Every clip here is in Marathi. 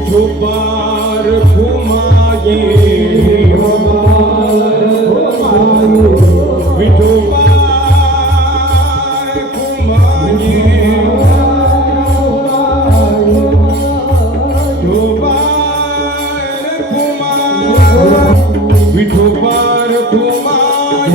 विठोबार घुमाये विठोबार घुमाये विठोबार घुमाये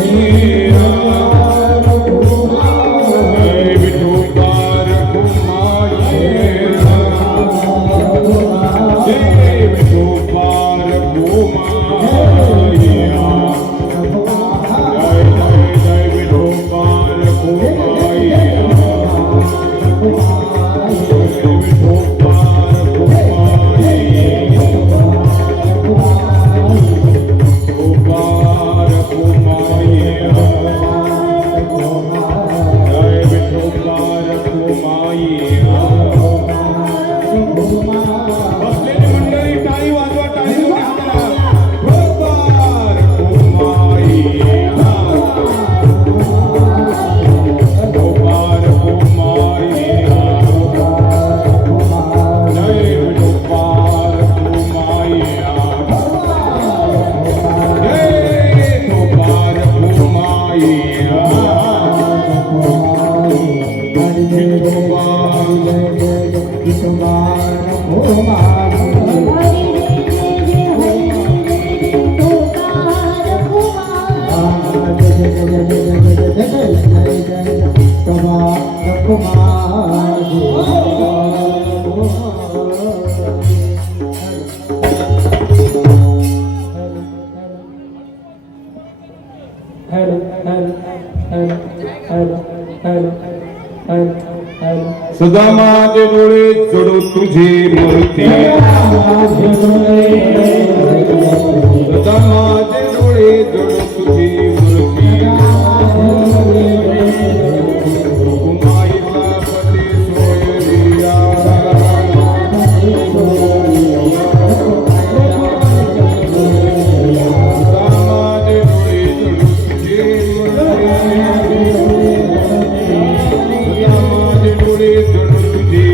सदा माझे डोळे चढू तुझी मूर्ती सदा माझे डोळे चढू तुझी मूर्ती कुमाईचा पती सोयरिया सदा माझे डोळे चढू तुझी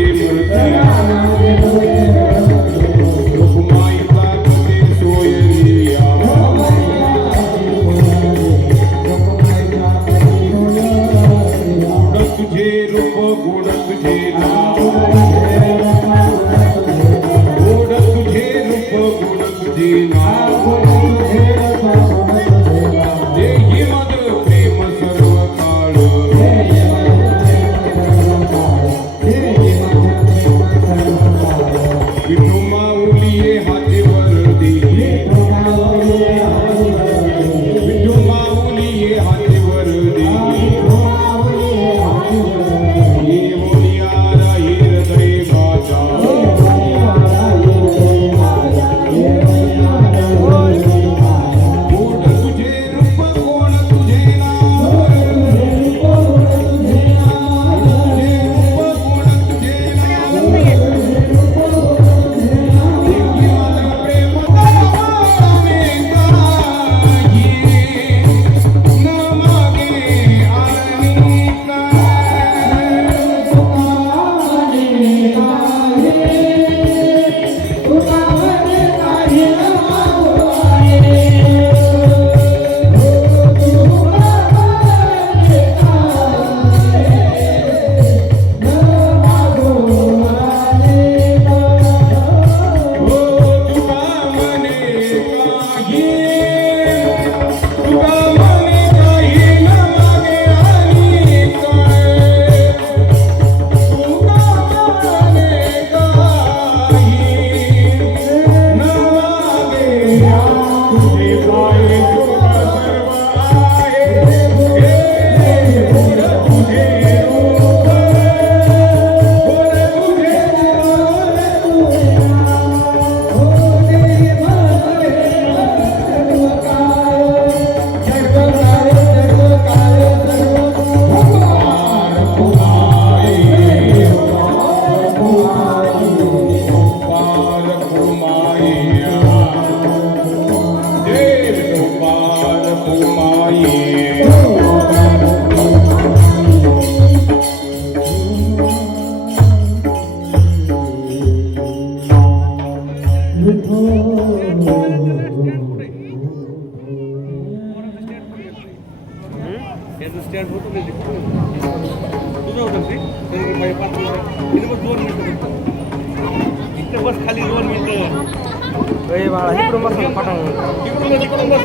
याचं स्टँड होतं नाही ते तुझं होतं ते तरी माझ्या 5 मिनिटं इथे बस 2 मिनिटं इथे बस खाली 2 मिनिटं ए बाळा इकडून बस पटांग इकडून बस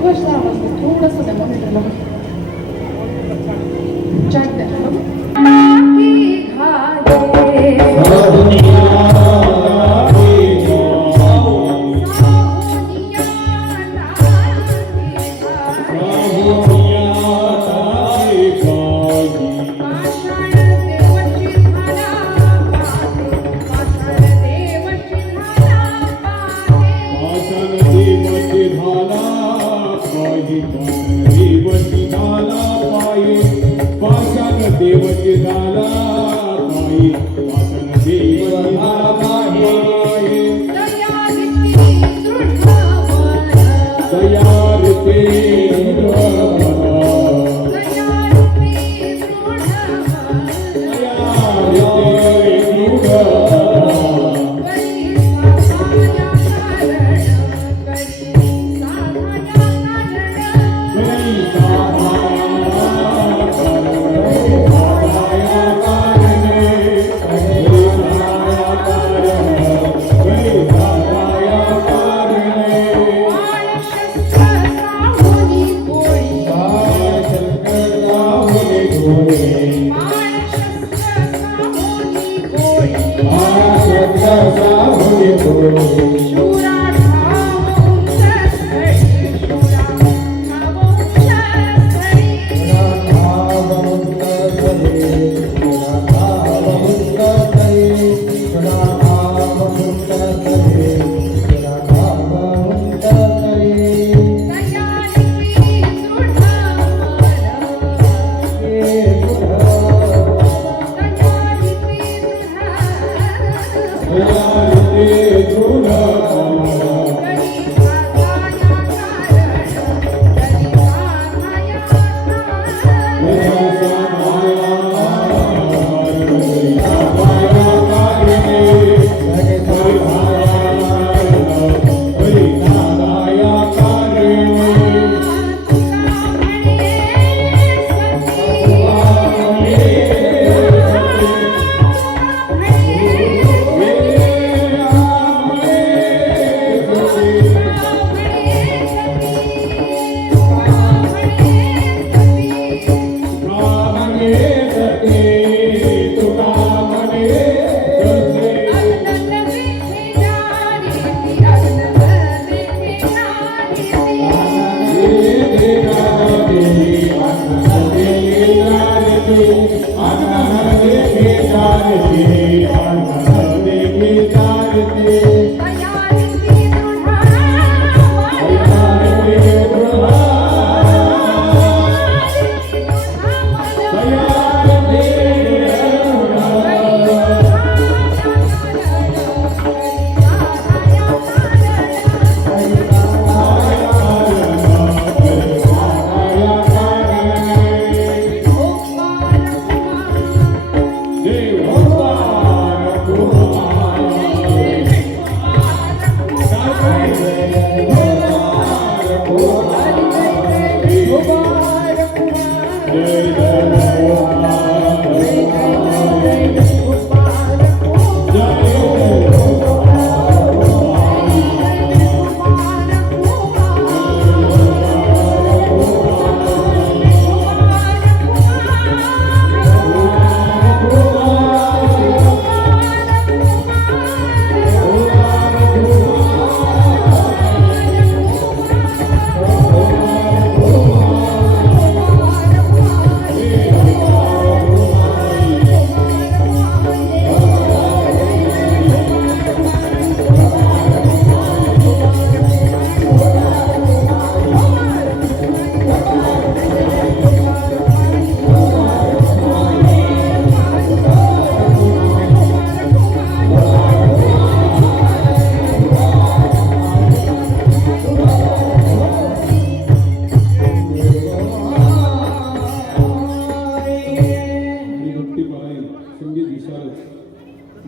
वर्ष वाजता थोडंसं त्या मॉनिटरला चॅट द्या देवची झाला पायी वासन देव झाला पायी तयार ते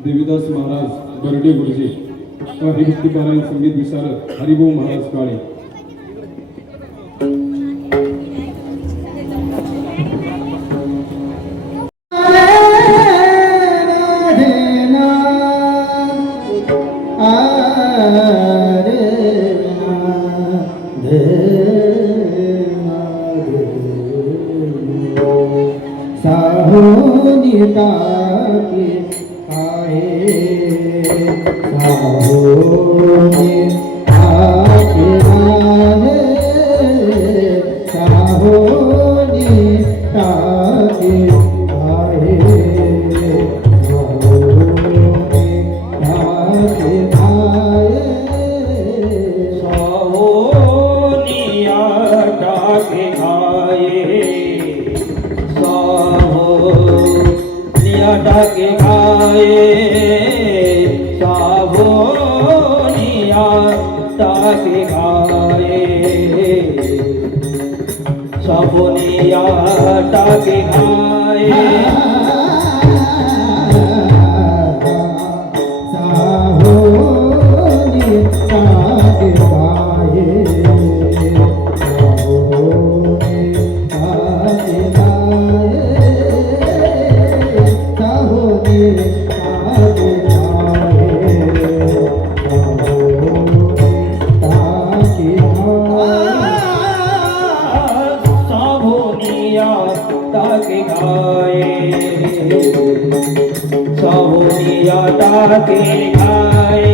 देवीदास महाराज बर्डे गुरुजी हरिभक्ती पारायण संगीत विशारद हरिभाऊ महाराज काळे रे टाके आहे साहोनी टाके आहे साहोनी टाके आहे साहोनिया टाके खाए साहोनिया टाके खाए साहोनिया टाके खाए साहोनिया टाके खाए साहोनिया टाके खाए साहोनिया टाके खाए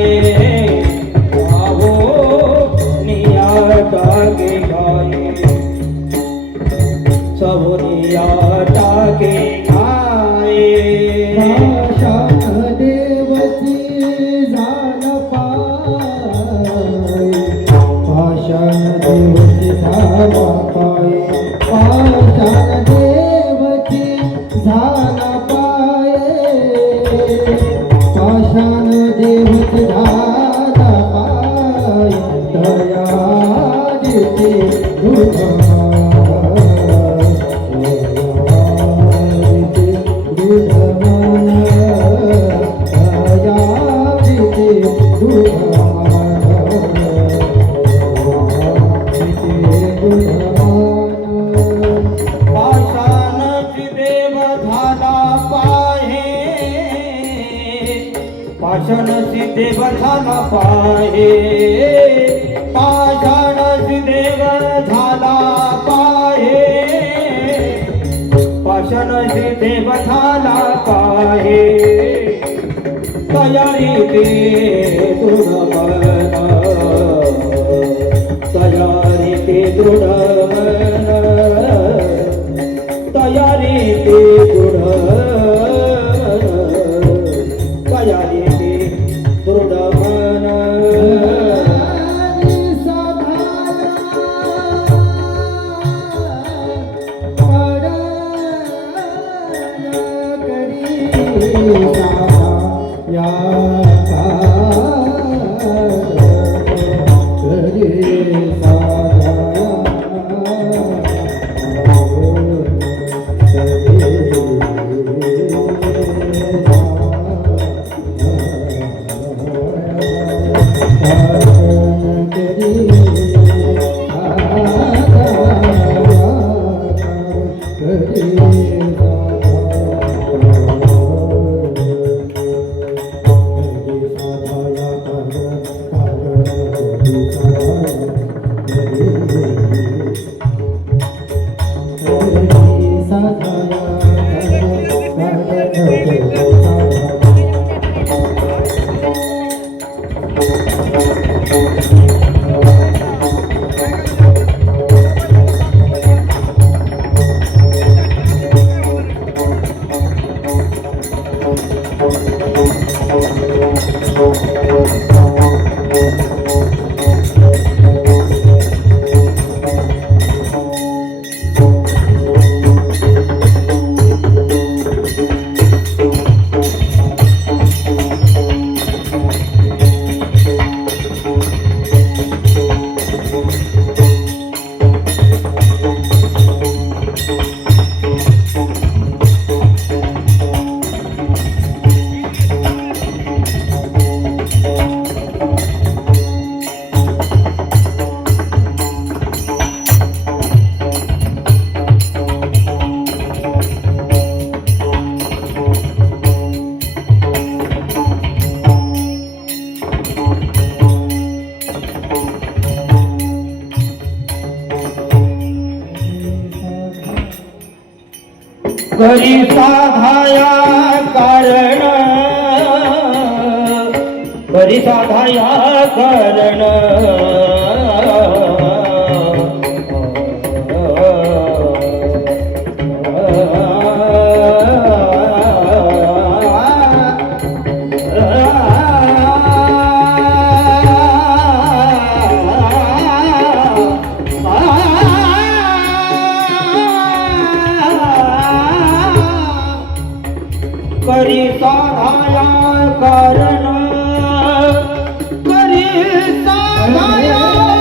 साहोनिया टाके खाए साहोनिया टाके खाए देवची झाल पाय पाषाण देवची झाल पाय पाषाण देवची झाल पाय पाषाण देवची झाल पाय दया देते पाषाणची देव झाला पाहे पाषाणची देव झाला पाहे पाषाणची देव झाला पाहे पाषाणची देव झाला पाहे तयारी ते दृढ मन तयारी ते दृढ मन तयारी ते दृढ तयारी ते दृढ मन करी साधाया कारण करी साधाया कारण करी साधाया कारण करी साधाया कारण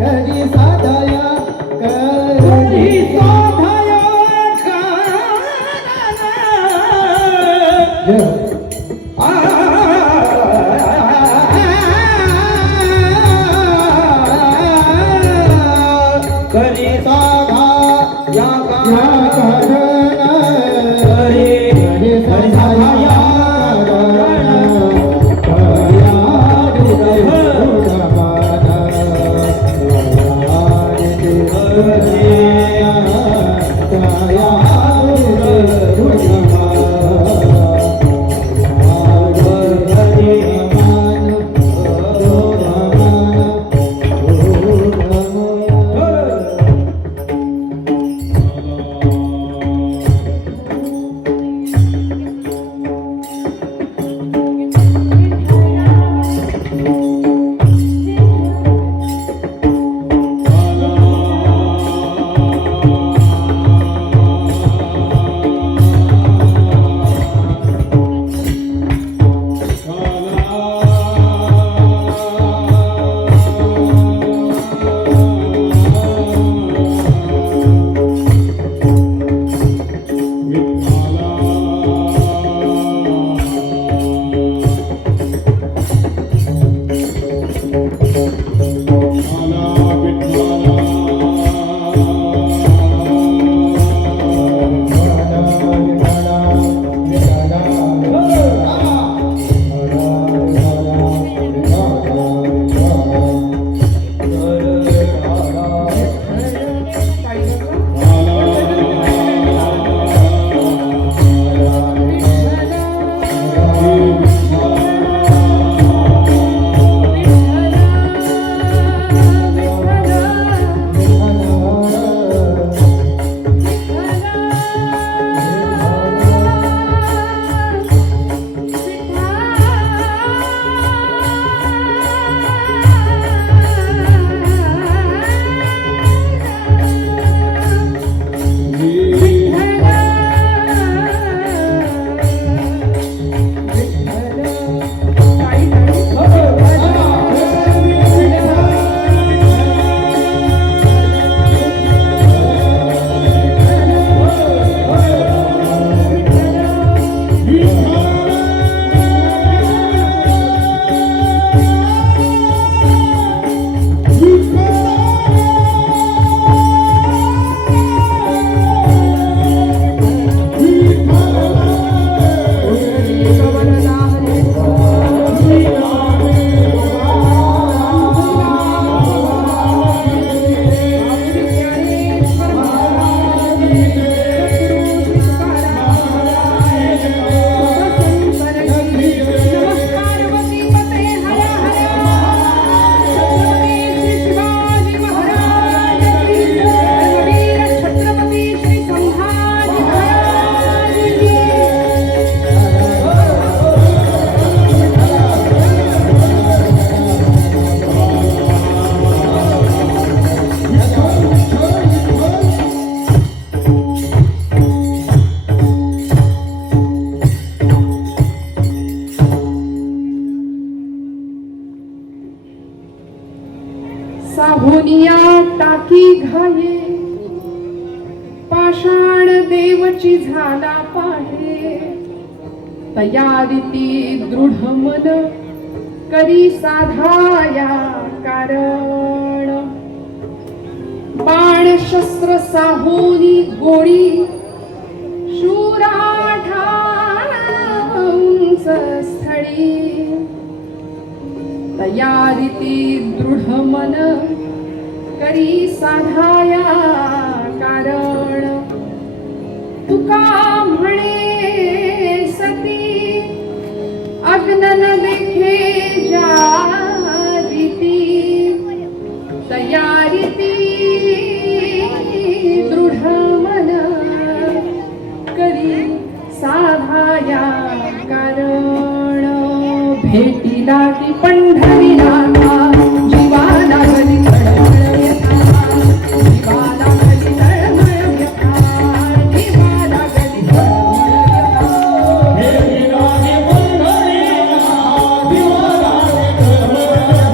करी साधाया करी साधाया करी साधा या कारण करी साधा या पाषाण देवची झाला पाहे तयारीती दृढ मन करी साधाया कारण बाण शस्त्र साहोनी गोळी शूराठांच स्थळी तयारीती दृढ मन करी साधाया कारण तुका म्हणे सती अग्नन देखे जारीती तयारीती दृढ मन करी साधाया कारण भेटी लागी पंढरीनाथा जीवाला गली तळमळ व्यथा जीवाला गली तळमळ व्यथा जीवाला गली तळमळ व्यथा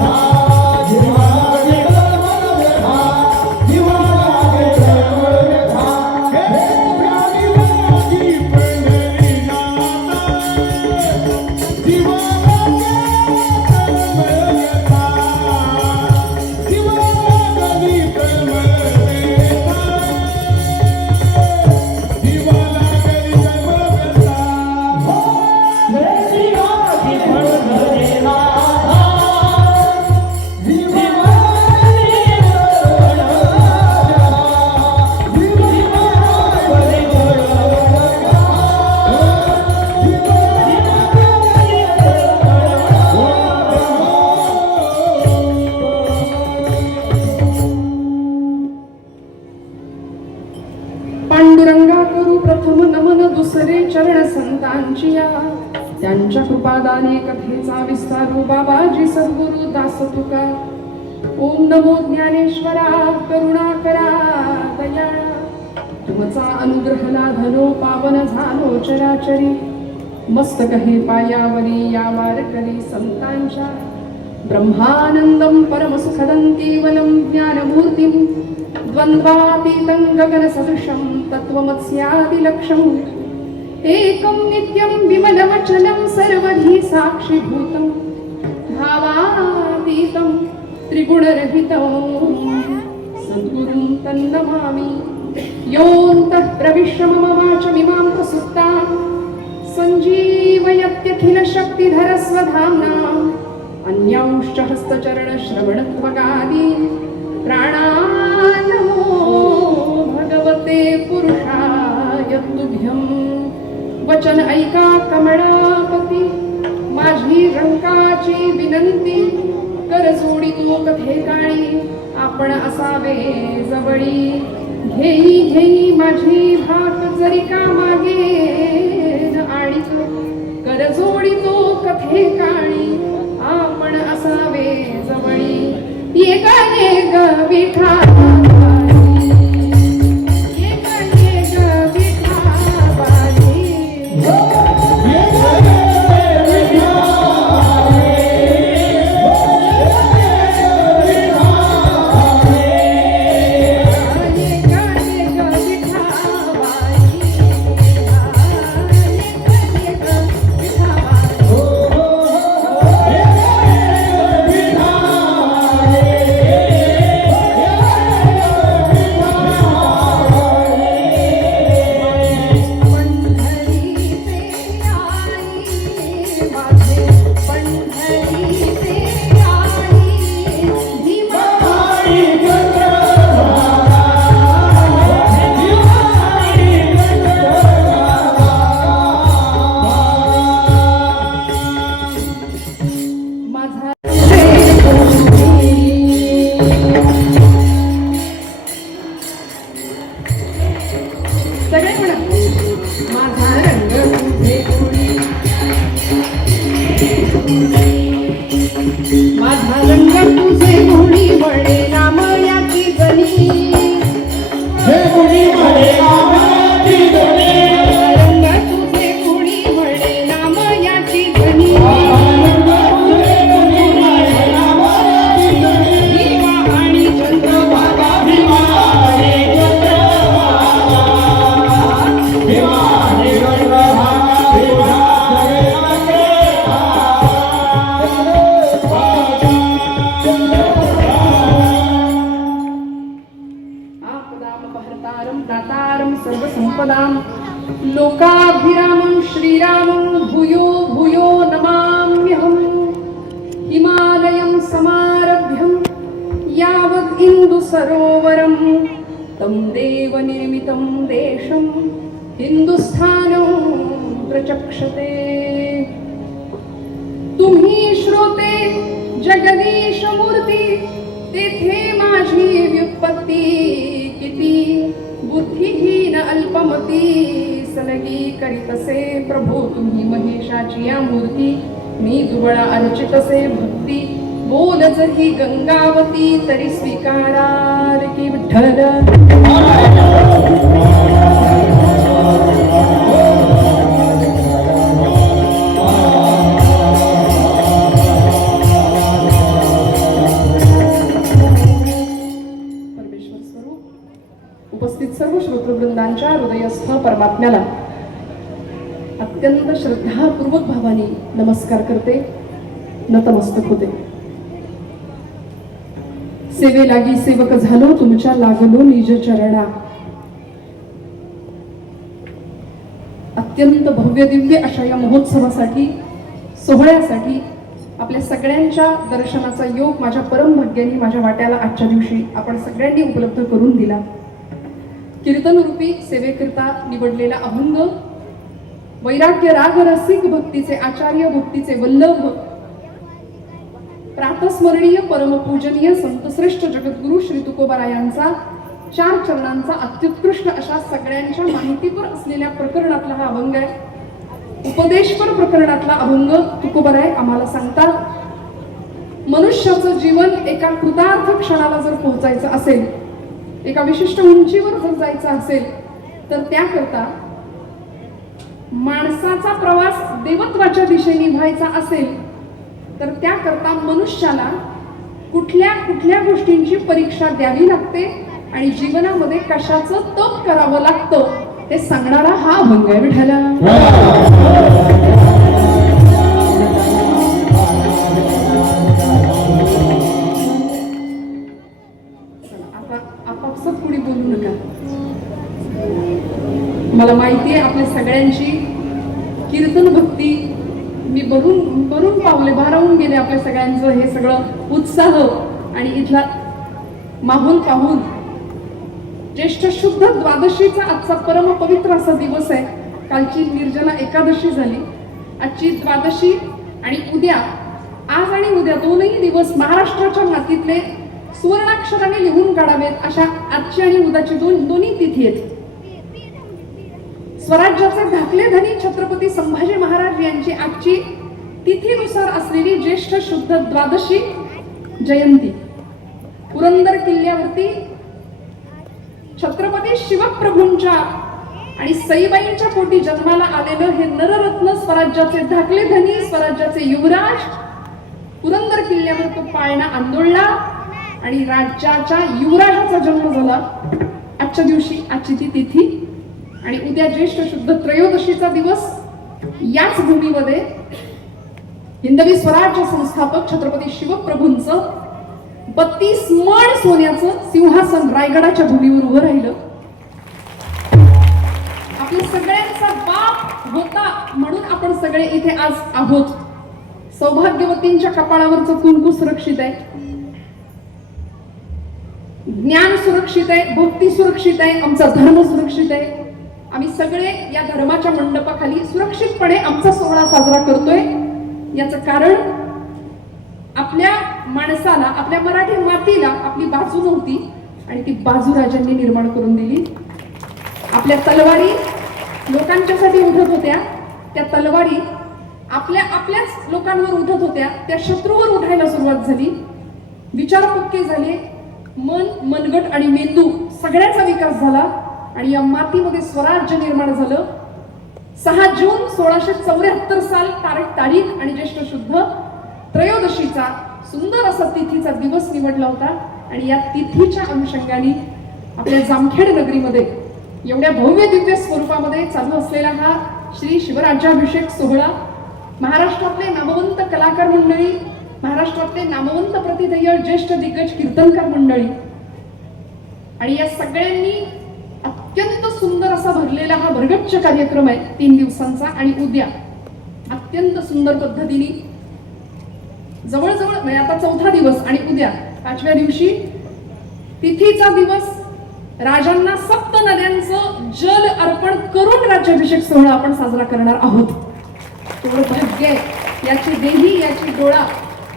पांडुरंगा करू प्रथम नमन दुसरे चरण संतांचिया त्यांच्या कृपादाने कथेचा विस्तारू बाबाजी सद्गुरु दास तुका ओम नमो ज्ञानेश्वरा करुणा करा दयाळा तुमचा अनुग्रह लाधलो पावन झालो चराचरी मस्तक हे पायावरी या वारकरी संतांच्या ब्रह्मानंदं परमसुखदं केवलं ज्ञानमूर्तिं द्वन्द्वातीतं गगनसदृशं तत्त्वमस्यादिलक्ष्यम् एकं नित्यं विमलमचलं सर्वधी साक्षिभूतं भावातीतं त्रिगुणरहितं सद्गुरुं तन्नमामि योऽन्तः प्रविश्य मम वाचमिमां प्रसुप्तां सञ्जीवयत्यखिलशक्तिधरस्वधाम्नाम् अन्यांश्च हस्तचरणश्रवणत्वगादीन् प्राणान्नमो भगवते पुरुषाय तुभ्यं वचन ऐका कमळापती माझी रंकाची विनंती कर जोडी तू कथे काळी आपण असावे जवळी घेई घेई माझी भाक जरी का मागे आणीक कर जोडी तो कथे काळी आपण असावे जवळी ये ग विठा सर्वसंपदां लोकाभिरामं श्रीरामं भूयो भूयो नमाम्यहम् हिमालयं समारभ्यं यावद् इन्दुसरोवरं तं देवनिर्मितं देशं हिंदुस्थानं प्रचक्षते तुम्ही श्रोते जगदीश मूर्ती तेथे माझी व्युत्पत्ती किती बुद्धिहीन अल्पमती सलगी करीतसे प्रभो तुम्ही महेशाची या मूर्ती मी दुबळा अर्चितसे भक्ती बोल जरी गंगावती तरी स्वीकारार की विठ्ठल उपस्थित सर्व श्रोतृवृंदांच्या हृदयस्थ परमात्म्याला अत्यंत श्रद्धापूर्वक भावाने नमस्कार करते, नतमस्तक होते. सेवे लागी सेवक झालो तुमच्या लागलो निज चरणा. अत्यंत भव्य दिव्य अशा या महोत्सवासाठी सोहळ्यासाठी आपल्या सगळ्यांच्या दर्शनाचा योग माझ्या परमभाग्याने माझ्या वाट्याला आजच्या दिवशी आपण सगळ्यांनी उपलब्ध करून दिला. कीर्तनरूपी सेवेकरिता निवडलेला अभंग वैराग्य राग रसिक भक्तीचे आचार्य भक्तीचे वल्लभ प्रातस्मरणीय परमपूजनीय संतश्रेष्ठ जगद्गुरु श्री तुकोबारायांचा 4 चरणांचा अत्युत्कृष्ट अशा सगळ्यांच्या माहितीपर असलेल्या प्रकरणातला हा अभंग आहे. उपदेशपर प्रकरणातला अभंग तुकोबाराय आम्हाला सांगतात, मनुष्याचं जीवन एका कृतार्थ क्षणाला जर पोहोचायचं असेल, एका विशिष्ट उंचीवर जर जायचं असेल तर त्याकरता माणसाचा प्रवास देवत्वाच्या दिशेने व्हायचा असेल तर त्याकरता मनुष्याला कुठल्या कुठल्या गोष्टींची परीक्षा द्यावी लागते आणि जीवनामध्ये कशाचं तप करावं लागतं ते सांगणारा हा अभंग आहे विठ्ठला. आपापसात कुणी बोलू नका. मला माहिती आहे आपल्या सगळ्यांची कीर्तन भक्ती मी भरून पावले भारावून गेले. आपल्या सगळ्यांचं हे सगळं उत्साह आणि इथला माहोल पाहून ज्येष्ठ शुद्ध द्वादशीचा आजचा परम पवित्र असा दिवस आहे. कालची निर्जला एकादशी झाली, आजची द्वादशी आणि उद्या, आज आणि उद्या दोनही दिवस महाराष्ट्राच्या मातीतले सुवर्णाक्षराने लिहून काढावेत अशा आजची आणि उद्याची दोन्ही तिथी आहेत. स्वराज्याचे धाकले धनी छत्रपती संभाजी महाराज यांची आजची तिथीनुसार असलेली ज्येष्ठ शुद्ध द्वादशी जयंती. पुरंदर किल्ल्यावरती छत्रपती शिवप्रभूंच्या आणि सईबाईंच्या पोटी जन्माला आलेलं हे नररत्न स्वराज्याचे धाकले धनी स्वराज्याचे युवराज पुरंदर किल्ल्यावर तो पाळणा आंदोलला आणि राज्याच्या युवराजाचा जन्म झाला. आजच्या दिवशी आजची ती तिथी आणि उद्या ज्येष्ठ शुद्ध त्रयोदशीचा दिवस. याच भूमीमध्ये हिंदवी स्वराज्य संस्थापक छत्रपती शिवप्रभूंचं 32 मण सोन्याचं सिंहासन रायगडाच्या भूमीवर उभं राहिलं. आपल्या सगळ्यांचा बाप होता म्हणून आपण सगळे इथे आज आहोत. सौभाग्यवतींच्या कपाळावरचं कुंकू सुरक्षित आहे, ज्ञान सुरक्षित आहे, भक्ती सुरक्षित आहे, आमचा धर्म सुरक्षित आहे. आम्ही सगळे या धर्माच्या मंडपाखाली सुरक्षितपणे आमचा सोहळा साजरा करतोय. याचं कारण आपल्या माणसाला, आपल्या मराठी मातीला आपली बाजू नव्हती आणि ती बाजू राजांनी निर्माण करून दिली. आपल्या तलवारी लोकांच्यासाठी उठत होत्या, त्या तलवारी आपल्याच लोकांवर उठत होत्या, त्या शत्रूवर उठायला सुरुवात झाली. विचार पक्के झाले, मनगट आणि मेंदू सगळ्याचा विकास झाला आणि या मातीमध्ये स्वराज्य निर्माण झालं. 6 जून 1674 साल तारीख आणि ज्येष्ठ शुद्ध त्रयोदशीचा सुंदर असा तिथीचा दिवस निवडला होता. आणि या तिथीच्या अनुषंगाने आपल्या जामखेड नगरीमध्ये एवढ्या भव्य दिव्य स्वरूपामध्ये चालू असलेला हा श्री शिवराज्याभिषेक सोहळा महाराष्ट्रातले नामवंत कलाकार मंडळी, महाराष्ट्रातले नामवंत प्रतिधेय ज्येष्ठ दिग्गज कीर्तनकार मंडळी आणि या सगळ्यांनी अत्यंत सुंदर असा भरलेला हा भरगच्च कार्यक्रम आहे 3 दिवसांचा. आणि उद्या अत्यंत सुंदर पद्धतीने जवळजवळ म्हणजे आता 4था दिवस आणि उद्या 5व्या दिवशी तिथीचा दिवस राजांना सप्त नद्यांचं जल अर्पण करून राज्याभिषेक सोहळा आपण साजरा करणार आहोत. तेवढं भाग्य आहे, याची देही याची डोळा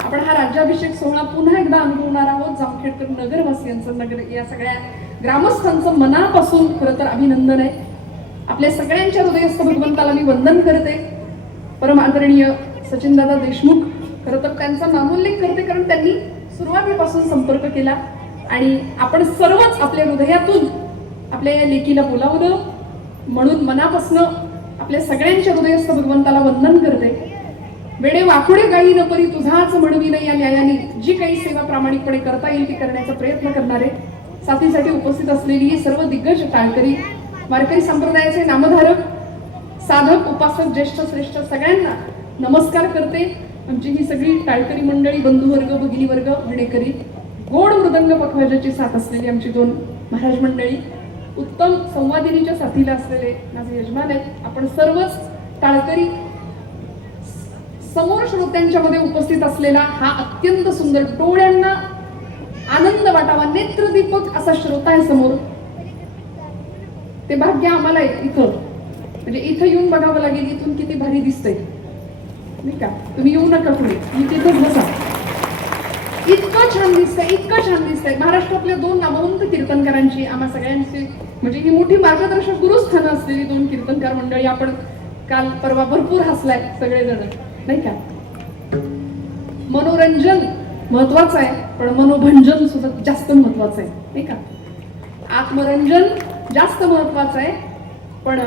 आपण हा राज्याभिषेक सोहळा पुन्हा एकदा अनुभवणार आहोत. जामखेडकर नगरवासियांचं, नगर या सगळ्या ग्रामस्थांचं मनापासून खरं तर अभिनंदन आहे. आपल्या सगळ्यांच्या हृदयस्थ भगवंताला मी वंदन करते. परम आदरणीय सचिनदादा देशमुख, खरं तर त्यांचा नामोल्लेख करते कारण त्यांनी सुरुवातीपासून संपर्क केला आणि आपण सर्वच आपल्या हृदयातून आपल्या या लेकीला बोलावलं. म्हणून मनापासून आपल्या सगळ्यांच्या हृदयस्थ भगवंताला वंदन करते. वेडे वाकुडे गाई न परी तुझाच म्हणवी नाही या न्यायाने जी काही सेवा प्रामाणिकपणे करता येईल ती करण्याचा प्रयत्न करणारे साथीसाठी उपस्थित असलेली सर्व दिग्गज टाळकरी, वारकरी संप्रदायाचे नामधारक, साधक, उपासक, ज्येष्ठ श्रेष्ठ सगळ्यांना नमस्कार करते. आमची ही सगळी टाळकरी मंडळी, बंधुवर्ग, भगिनी वर्ग, विणेकरी, गोड मृदंग पखवाजाची साथ असलेली आमची 2 महाराज मंडळी, उत्तम संवादिनीच्या साथीला असलेले माझे यजमान आहेत. आपण सर्वच टाळकरी समोर श्रोत्यांच्या मध्ये उपस्थित असलेला हा अत्यंत सुंदर, डोळ्यांना आनंद वाटावा, नेत्रदीपक असा श्रोता आहे समोर. ते भाग्य आम्हाला आहे इथं, म्हणजे इथं येऊन बघावं लागेल इथून किती भारी दिसतंय नाही का. तुम्ही येऊ नका पुढे, मी तिथंच बसा. इतकं छान दिसतंय, इतकं छान दिसतंय. महाराष्ट्रातल्या 2 नामवंत कीर्तनकारांची आम्हा सगळ्यांची म्हणजे ही मोठी मार्गदर्शक गुरुस्थानं असलेली 2 कीर्तनकार मंडळी. आपण काल परवा भरपूर हसलाय सगळेजण नाही का. मनोरंजन महत्वाचं आहे पण मनोभंजन सुद्धा जास्त महत्वाचं आहे नाही का. आत्मरंजन जास्त महत्वाचं आहे पण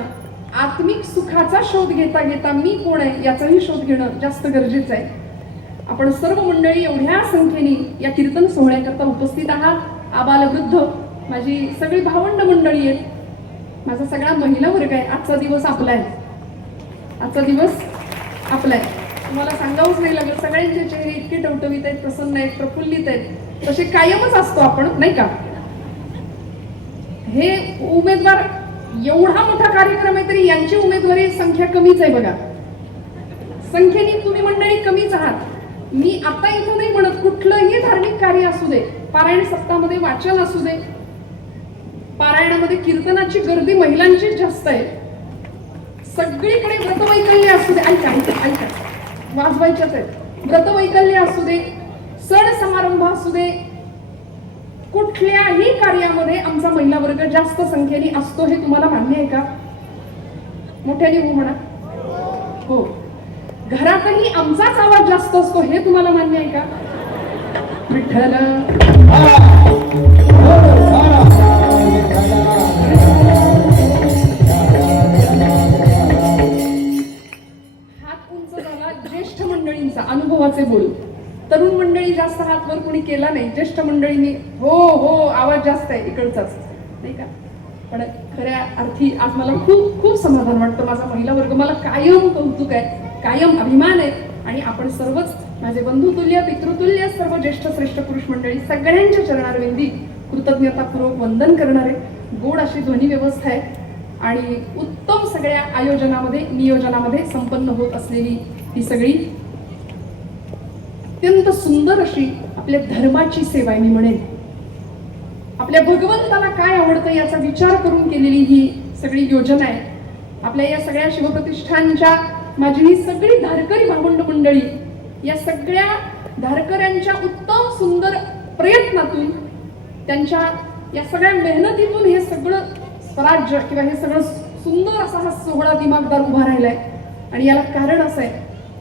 आत्मिक सुखाचा शोध घेता घेता मी कोण आहे याचाही शोध घेणं जास्त गरजेचं आहे. आपण सर्व मंडळी एवढ्या संख्येने या कीर्तन सोहळ्याकरता उपस्थित आहात. आबालवृद्ध माझी सगळी भावंड मंडळी आहेत, माझा सगळा महिला वर्ग आहे. आजचा दिवस आपला आहे, आजचा दिवस आपला आहे. तुम्हाला सांगावंच नाही लागलं, सगळ्यांचे चेहरे इतके टवटवीत आहेत, प्रसन्न आहेत, प्रफुल्लित आहेत, तसे कायमच असतो आपण नाही का. हे उमेदवार एवढा मोठा कार्यक्रम आहे तरी यांची उमेदवारी संख्या कमीच आहे बघा. संख्येने तुम्ही मंडळी कमीच आहात. मी आता इथं नाही म्हणत, कुठलंही धार्मिक कार्य असू दे, पारायण सप्ताहामध्ये वाचन असू दे, पारायणामध्ये कीर्तनाची गर्दी महिलांचीच जास्त आहे. सगळीकडे व्रतवैकल्य असू दे, ऐका ऐका ऐका वाजवायच्याच आहेत. व्रतवैकल्य असू दे, सण समारंभ असू दे, कुठल्याही कार्यामध्ये आमचा महिला वर्ग जास्त संख्येने असतो. हे तुम्हाला मान्य आहे का? मोठ्याने हो म्हणा. हो. घरातही आमचाच आवाज जास्त असतो हे तुम्हाला मान्य आहे का? विठ्ठल हात उंच झाला ज्येष्ठ मंडळींचा, अनुभवाचे बोल. तरुण मंडळी जास्त हात वर कोणी केला नाही, ज्येष्ठ मंडळींनी हो हो आवाज जास्त आहे इकडचाच नाही का. पण खऱ्या अर्थी आज मला खूप खूप समाधान वाटतं. माझा महिला वर्ग मला कायम कौतुक आहे, कायम अभिमान आहे. आणि आपण सर्वच माझे बंधुतुल्य, पितृतुल्य सर्व ज्येष्ठ श्रेष्ठ पुरुष मंडळी सगळ्यांच्या चरणारविंदी कृतज्ञतापूर्वक वंदन करणारे. गोड अशी ध्वनी व्यवस्था आहे आणि उत्तम सगळ्या आयोजनामध्ये नियोजनामध्ये संपन्न होत असलेली ही सगळी अत्यंत सुंदर अशी आपल्या धर्माची सेवा आहे मी म्हणेन. आपल्या भगवंताला काय आवडतं याचा विचार करून केलेली ही सगळी योजना आहे. आपल्या या सगळ्या शिवप्रतिष्ठानच्या माझी ही सगळी धारकरी भावंड मंडळी, या सगळ्या धारकऱ्यांच्या उत्तम सुंदर प्रयत्नातून, त्यांच्या या सगळ्या मेहनतीतून हे सगळं स्वराज्य किंवा हे सगळं सुंदर असा हा सोहळा दिमागदार उभा राहिलाय. आणि याला कारण असं आहे,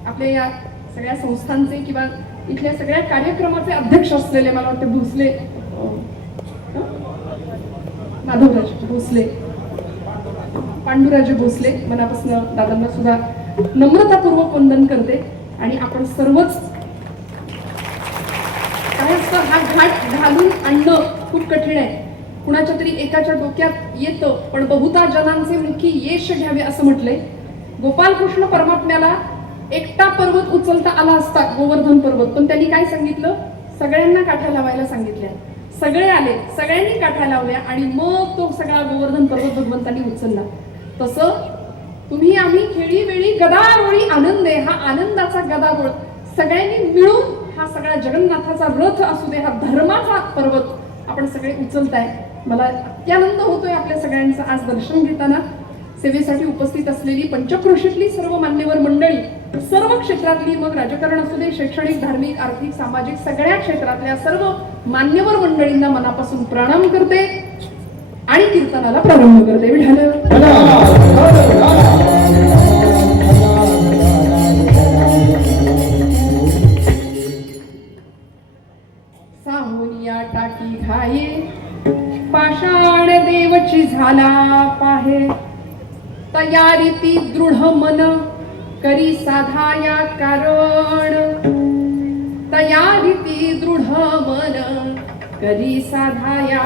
आपल्या या सगळ्या संस्थांचे किंवा इथल्या सगळ्या कार्यक्रमाचे अध्यक्ष असलेले मला वाटतं भोसले, माधवराज भोसले, पांडुराजे भोसले, मनापासून दादांना सुद्धा नम्रतापूर्वक वंदन करते. आणि आपण सर्वच काय असतं, हा घाट घालून आणणं खूप कठीण आहे. कुणाच्या तरी एकाच्या डोक्यात येतं पण बहुता जनांचे मुखी यश घ्यावे असं म्हटलंय. गोपालकृष्ण परमात्म्याला एकटा पर्वत उचलता आला असता, गोवर्धन पर्वत, पण त्यांनी काय सांगितलं, सगळ्यांना काठ्या लावायला सांगितल्या. सगळे आले, सगळ्यांनी काठ्या लावल्या आणि मग तो सगळा गोवर्धन पर्वत भगवंतांनी उचलला. तसं तुम्ही आम्ही खेळी वेळी गदारोळी आनंद आहे, हा आनंदाचा गदारोळ सगळ्यांनी मिळून हा सगळा जगन्नाथाचा रथ असू दे, हा धर्माचा पर्वत आपण सगळे उचलताय. मला अत्यानंद होतोय आपल्या सगळ्यांचं आज दर्शन घेताना. सेवेसाठी उपस्थित असलेली पंचक्रोशीतली सर्व मान्यवर मंडळी, सर्व क्षेत्रातली, मग राजकारण असू दे, शैक्षणिक, धार्मिक, आर्थिक, सामाजिक, सगळ्या क्षेत्रातल्या सर्व मान्यवर मंडळींना मनापासून प्रणाम करते आणि कीर्तनाला प्रारंभ करते. विठाल सामुनिया टाकी घाये, पाषाण देवची झाला पाहे, तयारी ती दृढ मन करी साधाया कारण, तयारी ती दृढ मन करी साधाया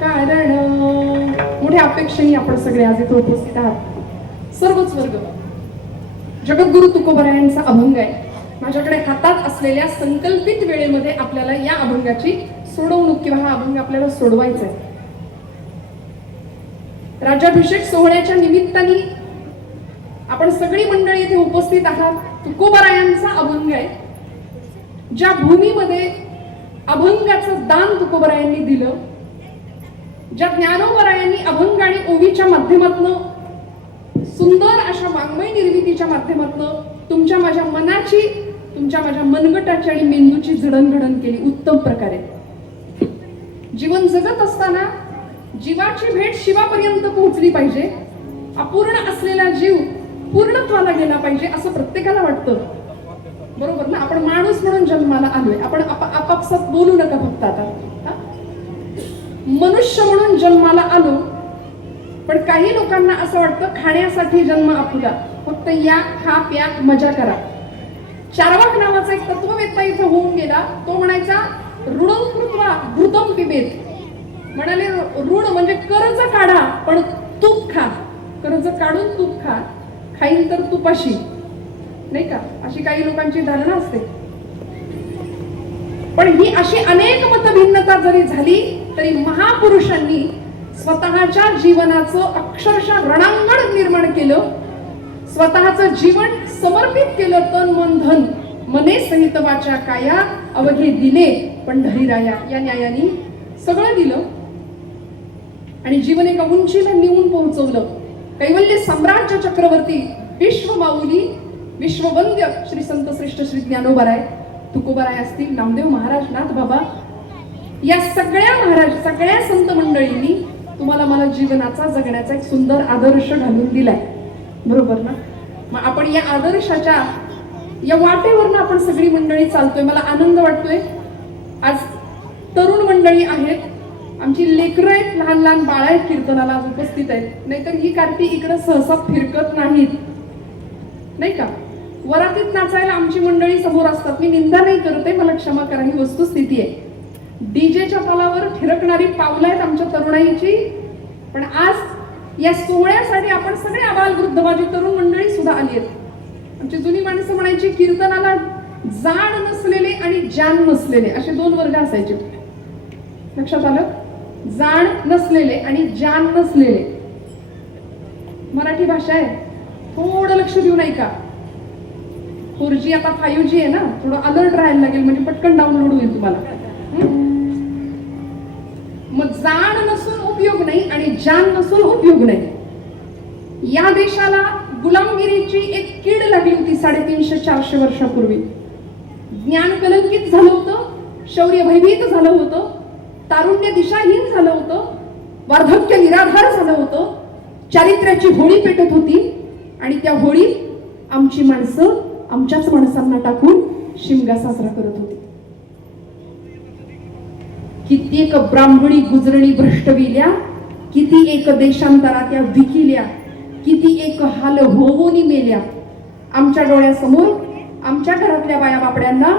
कारण. मोठ्या अपेक्षेने आपण सगळे आज इथे उपस्थित आहात. सर्वच वर्ग. जगद्गुरु तुकोबरायांचा अभंग आहे. माझ्याकडे हातात असलेल्या संकल्पित वेळेमध्ये आपल्याला या अभंगाची सोडवणूक किंवा हा अभंग आपल्याला सोडवायचा आहे. राज्याभिषेक सोहळ्याच्या निमित्ताने आपण सगळी मंडळी इथे उपस्थित आहात. तुकोबरायांचा अभंग आहे. ज्या भूमीमध्ये अभंगाचं दान तुकोबरायांनी दिलं, ज्या ज्ञानोबरायांनी अभंग आणि ओवीच्या माध्यमातून सुंदर अशा वाङ्मय निर्मितीच्या माध्यमातून तुमच्या माझ्या मनाची, तुमच्या माझ्या मनगटाची आणि मेंदूची जडणघडण केली उत्तम प्रकारे. जीवन जगत असताना जीवाची भेट शिवापर्यंत पोहोचली पाहिजे. अपूर्ण असलेला जीव पूर्णत्वाला गेला पाहिजे असं प्रत्येकाला वाटतं, बरोबर ना? आपण माणूस म्हणून जन्माला आलोय. आपण आपापसात बोलू नका फक्त आता. मनुष्य म्हणून जन्माला आलो, पण काही लोकांना असं वाटतं खाण्यासाठी जन्म आपला, फक्त या, खा, प्या, मजा करा. चार्वाक नावाचा एक तत्ववेत्ता इथं होऊन गेला. तो म्हणायचा ऋणं कृत्वा घृतं पिबेत. म्हणाले ऋण म्हणजे कर्ज काढा पण तूप खा. कर्ज काढून तूप खा, खाईल तर तुपाशी, नाही का? अशी काही लोकांची धारणा असते. पण ही अशी अनेक मतभिन्नता जरी झाली तरी महापुरुषांनी स्वतःच्या जीवनाचं अक्षरशः रणांगण निर्माण केलं. स्वतःचं जीवन समर्पित केलं. तन मन धन मने सहित वाचा काया, अवघे दिले पंढरीराया. या न्यायाने सगळं दिलं आणि जीवन एका उंचीला नेऊन पोहोचवलं. कैवल्य साम्राज्य चक्रवर्ती, विश्वमाऊली, विश्ववंद्य श्री संत श्रेष्ठ श्री ज्ञानोबराय, तुकोबराय असतील, नामदेव महाराज, नाथ बाबा, या सगळ्या महाराज, सगळ्या संत मंडळींनी तुम्हाला मला जीवनाचा जगण्याचा एक सुंदर आदर्श घालून दिलाय, बरोबर ना? मग आपण या आदर्शाच्या या वाटेवरनं आपण सगळी मंडळी चालतोय. मला आनंद वाटतोय. आज तरुण मंडळी आहेत, आमची लेकरं आहेत, लहान लहान बाळ आहेत, कीर्तनाला आज उपस्थित आहेत. नाहीतर ही कार्ती इकडं सहसा फिरकत नाहीत, नाही का? वरातीत नाचायला आमची मंडळी समोर असतात. मी निंदा नाही करते, मला क्षमा करा, ही वस्तुस्थिती आहे. डीजेच्या तालावर फिरकणारी पावलं आहेत आमच्या तरुणाईची. पण आज या सोहळ्यासाठी आपण सगळे आबाल वृद्ध माझी तरुण मंडळी सुद्धा आली आहेत. आमची जुनी माणसं म्हणायची कीर्तनाला जाण नसलेले आणि जाण नसलेले असे दोन वर्ग असायचे. लक्षात आलं? जाण नसलेले आणि जाण नसलेले. मराठी भाषा आहे, थोडं लक्ष देऊ नाही का? 4G आता 5G आहे ना, थोडं अलर्ट राहायला लागेल, म्हणजे पटकन डाउनलोड होईल तुम्हाला. मग जाण नसून उपयोग नाही आणि जाण नसून उपयोग नाही. या देशाला गुलामगिरीची एक कीड लागली होती 350-400 वर्षापूर्वी. ज्ञान कलंकित झालं होतं, शौर्य भयभीत झालं होतं, तारुण्य दिशाहीन झालं होतं, वार्धक्य निराधार झालं होतं, चारित्र्याची होळी पेटत होती आणि त्या होळीत आमची माणसं आमच्याच माणसांना टाकून शिमगा साजरा करत होती. कित्येक ब्राह्मणी गुजरणी भ्रष्टविल्या, किती एक देशांतरा त्या विकिल्या, किती एक हाल होवोनी मेल्या. आमच्या डोळ्यासमोर आमच्या घरातल्या बाया बापड्यांना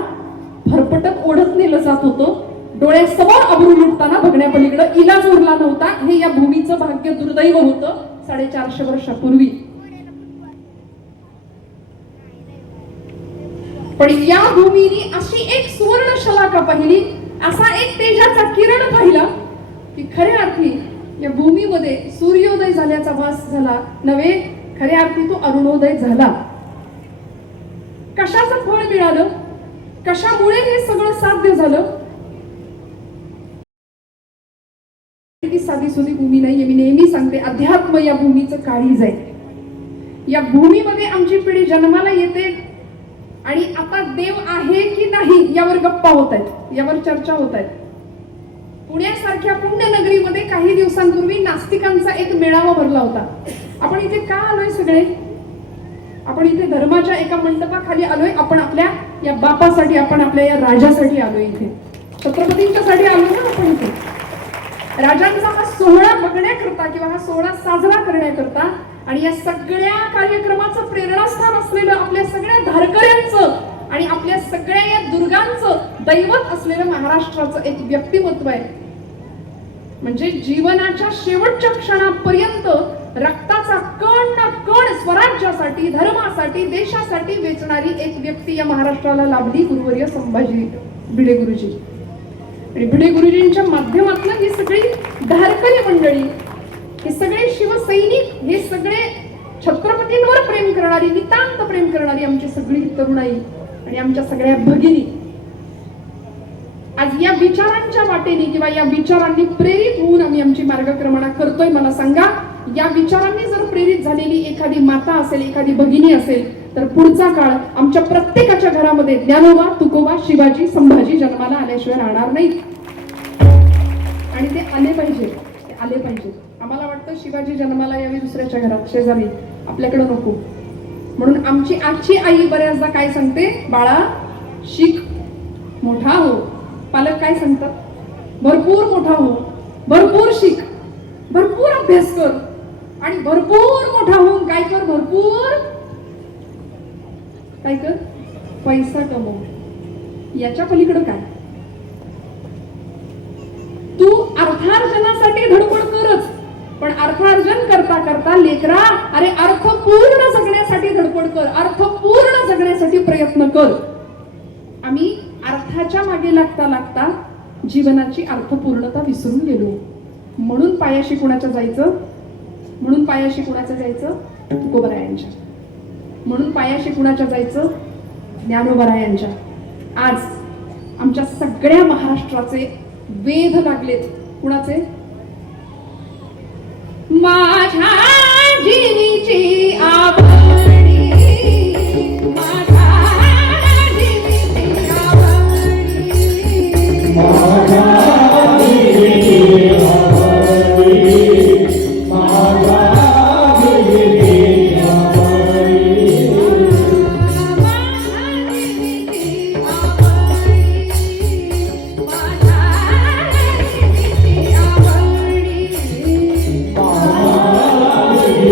फरफटत ओढत नेलं जात होतं. डोळ्यासमोर अब्रू लुटताना बघण्यापलीकडे इलाज उरला नव्हता. हे या भूमीचं भाग्य दुर्दैव होतं 450 वर्षापूर्वी. पण या भूमीने अशी एक सुवर्ण शलाका पाहिली असा एक तेजाचा किरण पाहिला की खऱ्या अर्थी या भूमीमध्ये सूर्योदय झाल्याचा भास झाला नव्हे, खऱ्या अर्थी तो अरुणोदय झाला. कशाचं फळ मिळालं, कशामुळे हे सगळं साध्य झालं? की साधी सुधी भूमी नाहीये. मी नेहमी सांगते, अध्यात्म या भूमीचं काळीज आहे. या भूमीमध्ये आमची पिढी जन्माला येते आणि आता देव आहे की नाही यावर गप्पा होत आहेत, यावर चर्चा होत आहेत. पुण्यासारख्या पुण्यनगरीमध्ये काही दिवसांपूर्वी नास्तिकांचा एक मेळावा भरला होता. आपण इथे का आलोय सगळे? आपण इथे धर्माच्या एका मंडपाखाली आलोय. आपण आपल्या या बापासाठी, आपण आपल्या या राजासाठी आलोय. इथे छत्रपतींच्यासाठी आलोय ना आपण इथे. राजांचा हा सोहळा बघण्याकरता किंवा हा सोहळा साजरा करण्याकरता आणि या सगळ्या कार्यक्रमाचं प्रेरणास्थान असलेलं आपल्या सगळ्या धारकऱ्यांचं आणि आपल्या सगळ्या या दुर्गांचं दैवत असलेलं महाराष्ट्राचं एक व्यक्तिमत्व आहे. म्हणजे जीवनाच्या शेवटच्या क्षणापर्यंत रक्ताचा कण ना कण स्वराज्यासाठी, धर्मासाठी, देशासाठी वेचणारी एक व्यक्ती या महाराष्ट्राला लाभली, गुरुवर्य संभाजी भिडे गुरुजी. आणि भिडे गुरुजींच्या माध्यमातून ही सगळी धारकरी मंडळी, हे सगळे शिवसैनिक, हे सगळे छत्रपतींवर प्रेम करणारी, नितांत प्रेम करणारी आमची सगळी तरुणाई आणि आमच्या सगळ्या भगिनी आज या विचारांच्या वाटेने किंवा या विचारांनी प्रेरित होऊन आम्ही आमची मार्गक्रमणा करतोय. मला सांगा, या विचारांनी जर प्रेरित झालेली एखादी माता असेल, एखादी भगिनी असेल, तर पुढचा काळ आमच्या प्रत्येकाच्या घरामध्ये ज्ञानोबा, तुकोबा, शिवाजी, संभाजी जन्माला आल्याशिवाय राहणार नाहीत. आणि ते आले पाहिजे, ते आले पाहिजे. आम्हाला वाटतं शिवाजी जन्माला यावी दुसऱ्याच्या घरात, शेजारी, आपल्याकडे नको. म्हणून आमची आजची आई बऱ्याचदा काय सांगते, बाळा शिक, मोठा हो. पालक काय सांगतात, भरपूर मोठा हो, भरपूर शिक, भरपूर अभ्यास कर आणि भरपूर मोठा होऊन काय कर, भरपूर काय कर, पैसा कमव. याच्या पलीकडे काय? तू अर्थार्जनासाठी धडपड करच, पण अर्थार्जन करता करता लेकरा, अरे अर्थपूर्ण जगण्यासाठी धडपड कर, अर्थपूर्ण जगण्यासाठी प्रयत्न कर. आम्ही अर्थाच्या मागे लागता लागता जीवनाची अर्थपूर्णता विसरून गेलो. म्हणून पायाशी कुणाच्या जायचं, म्हणून पायाशी कुणाच्या जायचं, तुकोबरायांच्या. म्हणून पायाशी कुणाच्या जायचं, ज्ञानोबरायांच्या. आज आमच्या सगळ्या महाराष्ट्राचे वेध लागलेत. कुणाचे? माझ्या जीवीची आवडी, माझ्या जीवीची आवडी, माझ्या जीवीची आवडी, माझ्या जीवीची आवडी, माझ्या जीवीची आवडी, माझ्या जीवीची आवडी.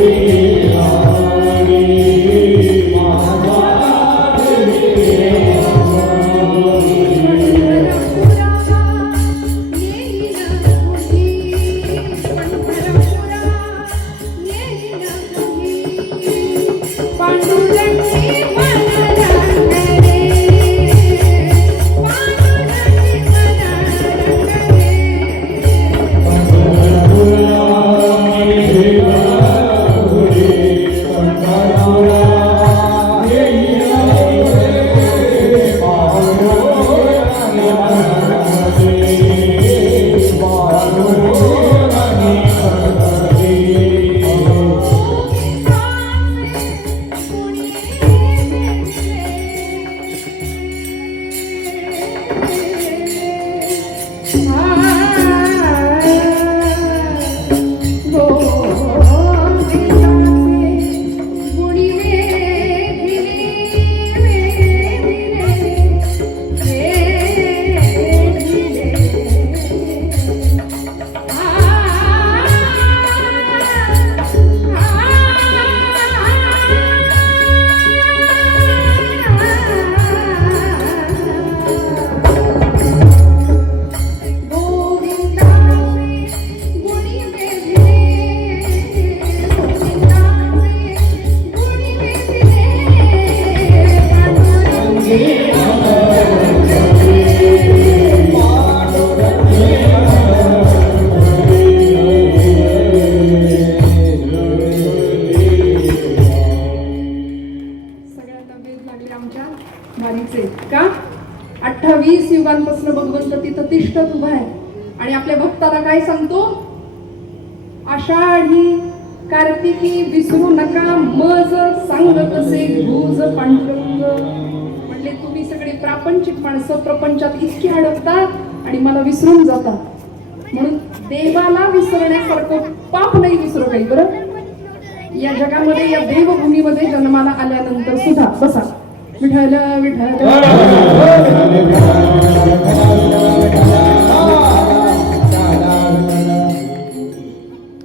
28 युगांपासून भगवंत तिथं तिष्ठत उभा आहे आणि आपल्या भक्ताला काय सांगतो? आषाढी कार्तिकी विसरू नका मज सांग कसे भूज पांडुरंग. म्हणले तुम्ही सगळे प्रापंचिक माणसं प्रपंचात इतकी अडकतात आणि मला विसरून जातात, म्हणून देवाला विसरण्यासारखं पाप नाही विसरू काही. बरं, या जगामध्ये या देवभूमीमध्ये जन्माला आल्यानंतर सुद्धा बसा विठ्ठल विठ्ठल.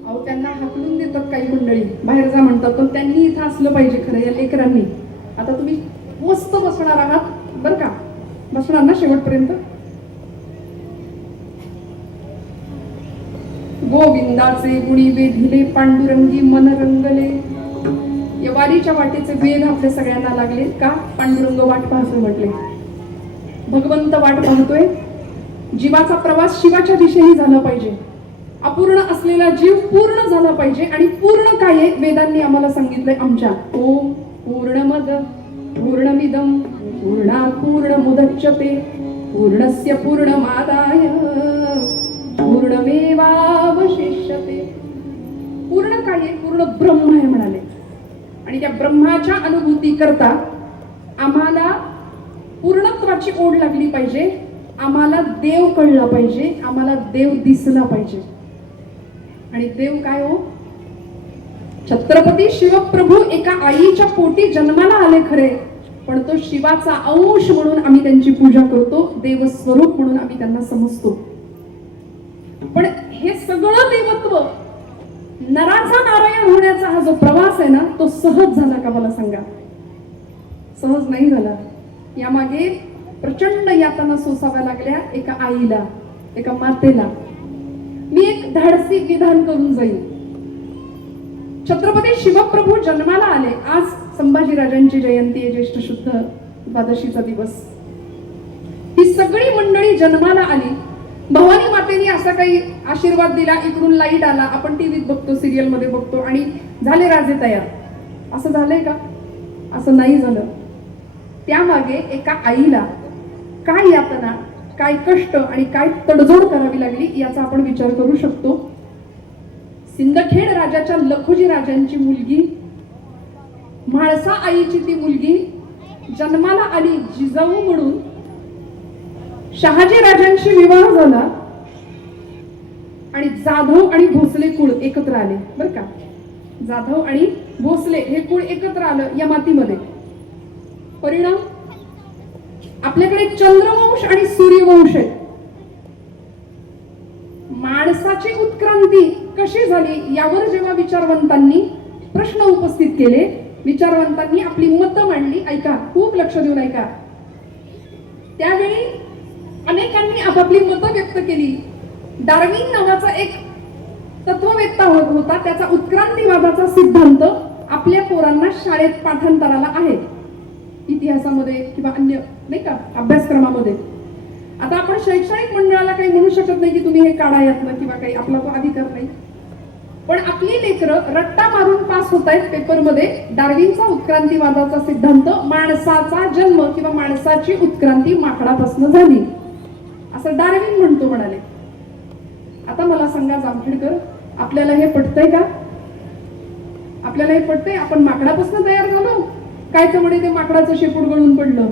अहो त्यांना हाकलून देतात काही मंडळी, बाहेर जा म्हणतात, पण त्यांनी इथं असलं पाहिजे खरं या लेकरांनी. आता तुम्ही मस्त बसणार आहात बरं का, बसणार ना शेवटपर्यंत? गोविंदाचे गुणी वेधिले पांडुरंगी मन रंगले. या वारीच्या वाटेचे वेध आपल्या सगळ्यांना लागले का? पांडुरंग वाट पाहतोय म्हटले, भगवंत वाट पाहतोय. जीवाचा प्रवास शिवाच्या दिशेने झाला पाहिजे, अपूर्ण असलेला जीव पूर्ण झाला पाहिजे. आणि पूर्ण काय आहे? वेदांनी आम्हाला सांगितलंय आमच्या. ओम पूर्णमद पूर्णमिदं पूर्णात् पूर्णमुदच्यते पूर्णस्य पूर्णमादाय पूर्णमेवावशिष्यते. पूर्ण काय आहे? पूर्ण ब्रह्म आहे म्हणाले. आणि त्या ब्रह्माच्या अनुभूती करता आम्हाला पूर्णत्वाची ओढ लागली पाहिजे, आम्हाला देव कळला पाहिजे, आम्हाला देव दिसला पाहिजे. आणि देव काय हो? छत्रपती शिवप्रभू एका आईच्या पोटी जन्माला आले खरे, पण तो शिवाचा अंश म्हणून आम्ही त्यांची पूजा करतो, देवस्वरूप म्हणून आम्ही त्यांना समजतो. पण हे सगळं देवत्व, नराचा नारायण होण्याचा हा जो प्रवास आहे ना, तो सहज झाला का मला सांगा? सहज नाही झाला. यामागे प्रचंड यातना सोसाव्या लागल्या एका आईला, एका मातेला. मी एक धाडसी विधान करून जाईल. छत्रपती शिवप्रभू जन्माला आले. आज संभाजीराजांची जयंती आहे, ज्येष्ठ शुद्ध द्वादशीचा दिवस. ही सगळी मंडळी जन्माला आली. भवानी मातेने असा काही आशीर्वाद दिला, इकडून लाईट आला, आपण टीव्हीत बघतो, सिरियल मध्ये बघतो आणि झाले राजे तयार. असं झालंय का? असं नाही झालं. त्यामागे एका आईला काय यातना, काय कष्ट आणि काय तडजोड करावी लागली याचा आपण विचार करू शकतो. सिंदखेड राजाच्या लखुजी राजांची मुलगी, म्हाळसा आईची ती मुलगी जन्माला आली जिजाऊ म्हणून. शहाजी राजांशी विवाह झाला आणि जाधव आणि भोसले कुळ एकत्र आले. बरं का, जाधव आणि भोसले हे कुळ एकत्र आलं या मातीमध्ये. परिणाम आपल्याकडे चंद्रवंश आणि सूर्यवंश आहे. माणसाची उत्क्रांती कशी झाली यावर जेव्हा विचारवंतांनी प्रश्न उपस्थित केले, विचारवंतांनी आपली मतं मांडली. ऐका, खूप लक्ष देऊन ऐका. त्यावेळी अनेकांनी आपापली मतं व्यक्त केली. डार्विन नावाचा एक तत्ववेत्ता होता, त्याचा उत्क्रांतीवादाचा सिद्धांत आपल्या पोरांना शाळेत पाठांतराला आहे, इतिहासामध्ये किंवा अन्य नाही का अभ्यासक्रमामध्ये. आता आपण शैक्षणिक मंडळाला काही म्हणू शकत नाही की तुम्ही हे काढा यातनं किंवा काही, आपला तो अधिकार नाही. पण आपली लेकरं रट्टा मारून पास होत आहेत पेपरमध्ये. डार्विनचा उत्क्रांतीवादाचा सिद्धांत, माणसाचा जन्म किंवा माणसाची उत्क्रांती माकडापासून झाली असं डार्विन म्हणतो म्हणाले. आता मला सांगा जामखेडकर, आपल्याला हे पटतंय का? आपल्याला हे पटतंय? आपण माकडापासून तयार झालो काय? तर म्हणे ते माकडाचं शेपूट गळून पडलं,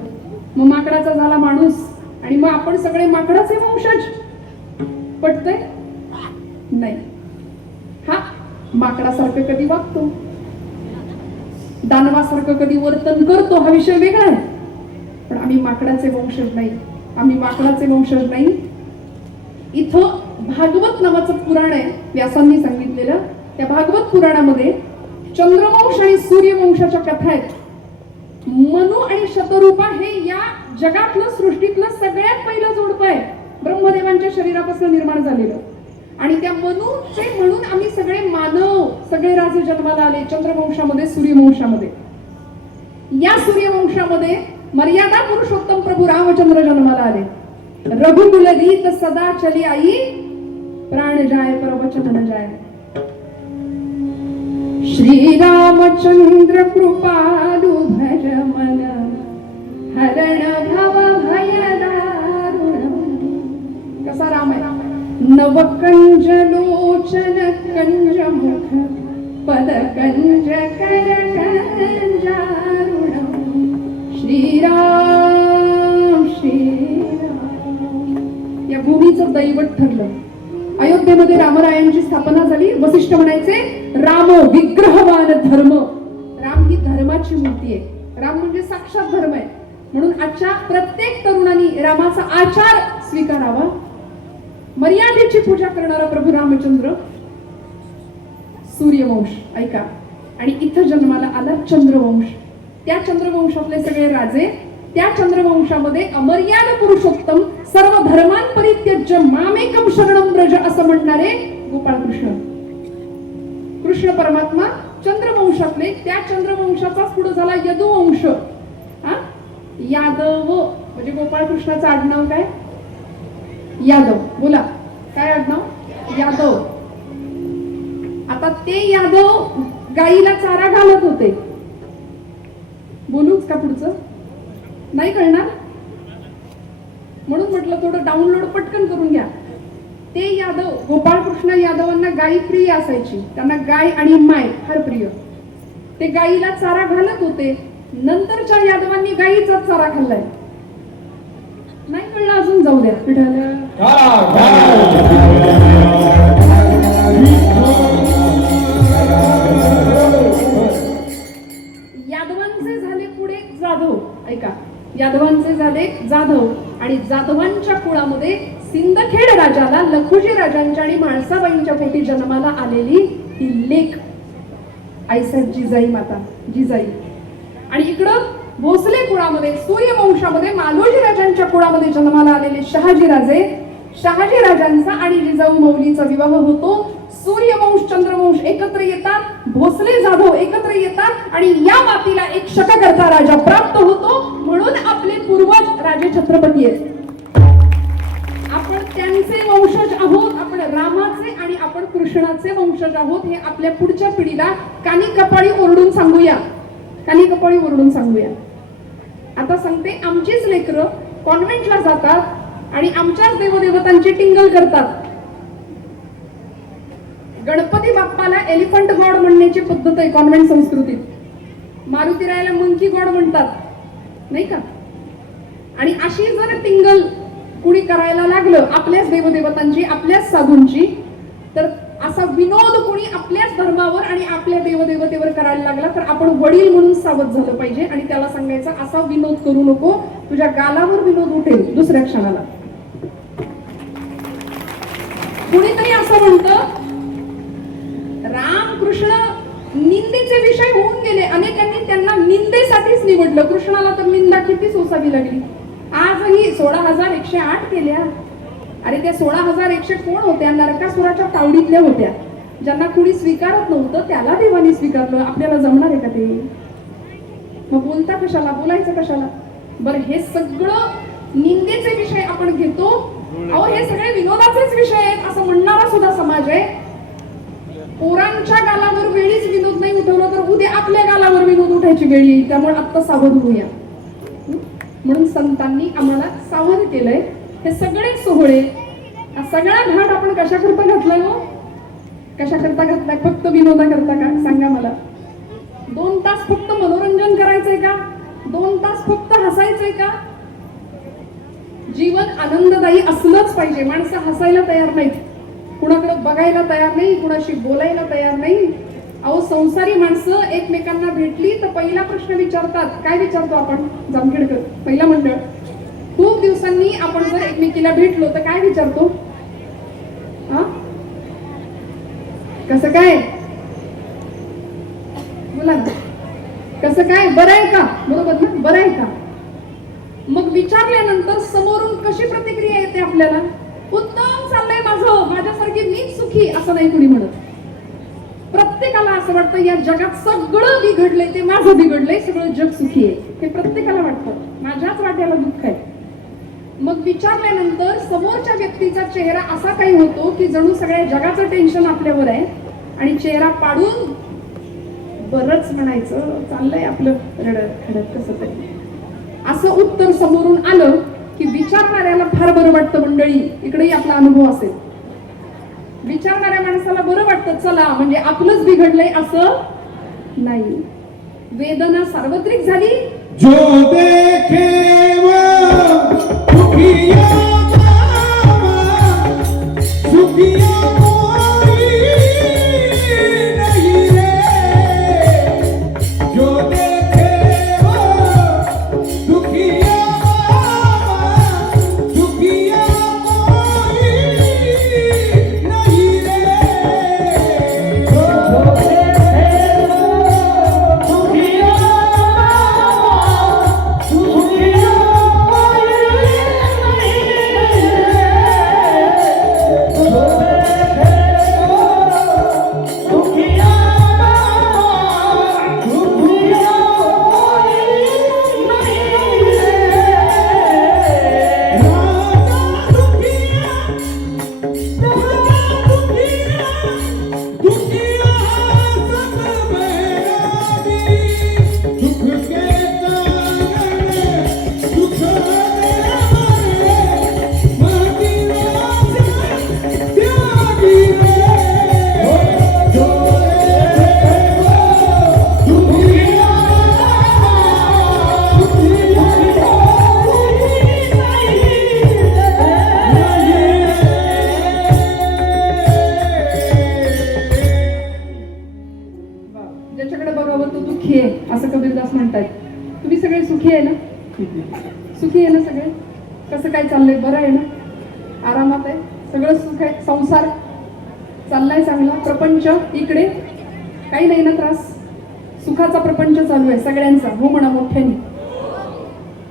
मग माकडाचा झाला माणूस आणि मग आपण सगळे माकडाचे वंशज. पटतंय? नाही. हा माकडासारखं कधी वागतो, दानवासारखं कधी वर्तन करतो, हा विषय वेगळा आहे. पण आम्ही माकडाचे वंशज नाही, आम्ही माकडाचे वंशज नाही. इथं भागवत नावाचं पुराण आहे, व्यासांनी सांगितलेलं. त्या भागवत पुराणामध्ये चंद्रवंश आणि सूर्यवंशाच्या कथा आहेत. मनु आणि शतरूपा हे या जगातलं, सृष्टीतलं सगळ्यात पहिलं जोडपं आहे, ब्रह्मदेवांच्या शरीरापासून निर्माण झालेलं. आणि त्या मनुचे म्हणून आम्ही सगळे मानव, सगळे राजे जन्माला आले चंद्रवंशामध्ये, सूर्यवंशामध्ये. या सूर्यवंशामध्ये मर्यादा पुरुषोत्तम प्रभू रामचंद्र जन्माला आले. रघुकुल रीत सदा चली आई, प्राण जाय प्रवचन न जाय. श्री रामचंद्र कृपालु भज मन, हरण भव भयदा कसा राम आहे? नवकंज लोचन कंज मुख पद कंज कर कंजारुण श्रीराम श्रीराम. या भूमीचं दैवत ठरलं. अयोध्येमध्ये रामरायांची स्थापना झाली. वसिष्ठ म्हणायचे राम विग्रहवान धर्म. राम ही धर्माची मूर्ती आहे. राम म्हणजे साक्षात धर्म आहे. म्हणून आजच्या प्रत्येक तरुणांनी रामाचा आचार स्वीकारावा. मर्यादेची पूजा करणारा प्रभू रामचंद्र सूर्यवंश ऐका, आणि इथं जन्माला आला चंद्रवंश. त्या चंद्रवंशातले सगळे राजे, त्या चंद्रवंशामध्ये अमर्याद पुरुषोत्तम सर्व धर्मान परित्यज्य मामेकम शरणम ब्रज असं म्हणणारे गोपाळ कृष्ण. कृष्ण परमात्मा चंद्रवंशातले, त्या चंद्रवंशाचाच पुढे झाला यदुवंश. यादव म्हणजे गोपाळ कृष्णाचं आडनाव काय? यादव. बोला काय आडनाव? यादव. आता ते यादव गाईला चारा घालत होते. बोलूच का पुढचं? नाही कळणार म्हणून म्हटलं थोडं डाउनलोड पटकन करून घ्या. ते यादव गोपाळ कृष्ण यादवांना गाई प्रिय असायची. त्यांना गाय आणि माय फार प्रिय. ते गाईला चारा घालत होते. नंतरच्या यादवांनी गाईचा चारा खाल्लाय. नाही कळलं अजून? जाऊ द्या. पिढाला यादवांचे झाले पुढे जाधव. ऐका, यादवांचे झाले जाधव आणि जाधवांच्या कुळामध्ये सिंदखेड राजाला लखुजी राजांच्या आणि माळसाबाईंच्या पोटी जन्माला आलेली ही लेक आईसाहेब जिजाई माता जिजाई. आणि इकडं भोसले कुळामध्ये सूर्यवंशामध्ये मालोजी राजांच्या कुळामध्ये जन्माला आलेले शहाजी राजे. शहाजी राजांचा आणि जिजाऊ मौलीचा विवाह होतो. सूर्यवंश चंद्रवंश एकत्र येतात. भोसले जाधव एकत्र येतात आणि या मातीला एक शककर्ता राजा प्राप्त होतो. म्हणून आपले पूर्वज राजे छत्रपती आहेत. आपण त्यांचे वंशज आहोत. आपण रामाचे आणि आपण कृष्णाचे वंशज आहोत. हे आपल्या पुढच्या पिढीला कानी कपाळी ओरडून सांगूया. कानी कपाळी ओरडून सांगूया. आता सांगते, आमचीच लेकरं कॉन्व्हेंटला जातात आणि आमच्याच देवदेवतांची टिंगल करतात. गणपती बाप्पाला एलिफंट गॉड म्हणण्याची पद्धत आहे कॉन्व्हेंट संस्कृतीत. मारुतीरायाला मंकी गॉड म्हणतात नाही का? आणि अशी जर टिंगल कुणी करायला लागलं आपल्याच देवदेवतांची, आपल्याच साधूंची, तर असा विनोद कुणी आपल्याच धर्मावर आणि आपल्या देवदेवतेवर करायला लागला तर आपण वडील म्हणून सावध झालं पाहिजे आणि त्याला सांगायचं असा विनोद करू नको, तुझ्या गालावर विनोद उठेल दुसऱ्या क्षणाला. कुणीतरी असं म्हणतं रामकृष्ण निंदेचे विषय होऊन गेले. अनेकांनी त्यांना निंदेसाठीच निवडलं. कृष्णाला तर निंदा किती सोसावी लागली. आजही 16,108 केल्या. अरे त्या 16,100 कोण होत्या? नरकासुराच्या तावडीतल्या होत्या. ज्यांना कुणी स्वीकारत नव्हतं त्याला देवानी स्वीकारलं. आपल्याला जमणार आहे का ते? मग बोलता कशाला? बोलायचं कशाला? बरं, हे सगळं निंदेचे विषय आपण घेतो. अहो हे सगळे विनोदाचेच विषय आहेत असं म्हणणारा सुद्धा समाज आहे. पोरांच्या गालावर वेळीच विनोद नाही उठवलं तर उद्या आपल्या गालावर विनोद उठायची वेळ येईल. त्यामुळे आता सावध होऊया. म्हणून संतांनी आम्हाला सावध केलंय. हे सगळे सोहळे, हा सगळा घाट आपण कशाकरता घातलाय? हो कशाकरता घातलाय? फक्त विनोदा करता का? सांगा मला. 2 तास फक्त मनोरंजन करायचंय का? 2 तास फक्त हसायचंय का? जीवन आनंददायी असलंच पाहिजे. माणसं हसायला तयार नाहीत, कुणाकडे बघायला तयार नाही, कुणाशी बोलायला तयार नाही. अहो संसारी माणसं एकमेकांना भेटली तर पहिला प्रश्न विचारतात. काय विचारतो आपण? जामखेडकर पहिला मंडळ. खूप दिवसांनी आपण जर एकमेकीला भेटलो तर काय विचारतो? कसं काय? बोला ना. कसं काय? बरं आहे का? बरोबर ना? बरं आहे का? मग विचारल्यानंतर समोरून कशी प्रतिक्रिया येते आपल्याला? उत्तम चाललंय माझं, माझ्यासारखी मीच सुखी असं नाही कुणी म्हणत. प्रत्येकाला असं वाटतं या जगात सगळं बिघडलंय ते माझं बिघडलंय, सगळं जग सुखी आहे हे प्रत्येकाला वाटतं. माझ्याच वाट्याला दुःख आहे. मग विचारल्यानंतर समोरच्या व्यक्तीचा चेहरा असा काही होतो की जणू सगळ्या जगाचं टेन्शन आपल्यावर आहे आणि चेहरा पाडून बरंच म्हणायचं चाललंय आपलं रडत खडत कसं तरी असं उत्तर समोरून आलं की विचारणाऱ्याला फार बरं वाटतं मंडळी, इकडेही आपला अनुभव असेल. विचारणाऱ्या माणसाला बरं वाटतं, चला म्हणजे आपलंच बिघडलंय असं नाही. वेदना सार्वत्रिक झाली. जो देखे वो दुखिया मामा, सुखिया कोई नहीं रे. जो देखे वो दुखिया मामा, सुखिया कोई नहीं रे. ज्याच्याकडे बघावं तो दुःखी आहे असं कबीरदास म्हणतात. तुम्ही सगळे सुखी आहे ना? सुखी आहे ना सगळे? कसं काय चाललंय? बरं आहे ना? आरामात आहे? सगळं सुख आहे? संसार चाललाय चांगला? प्रपंच इकडे काही नाही ना त्रास? सुखाचा प्रपंच चालू आहे सगळ्यांचा, हो म्हणा मोठ्याने.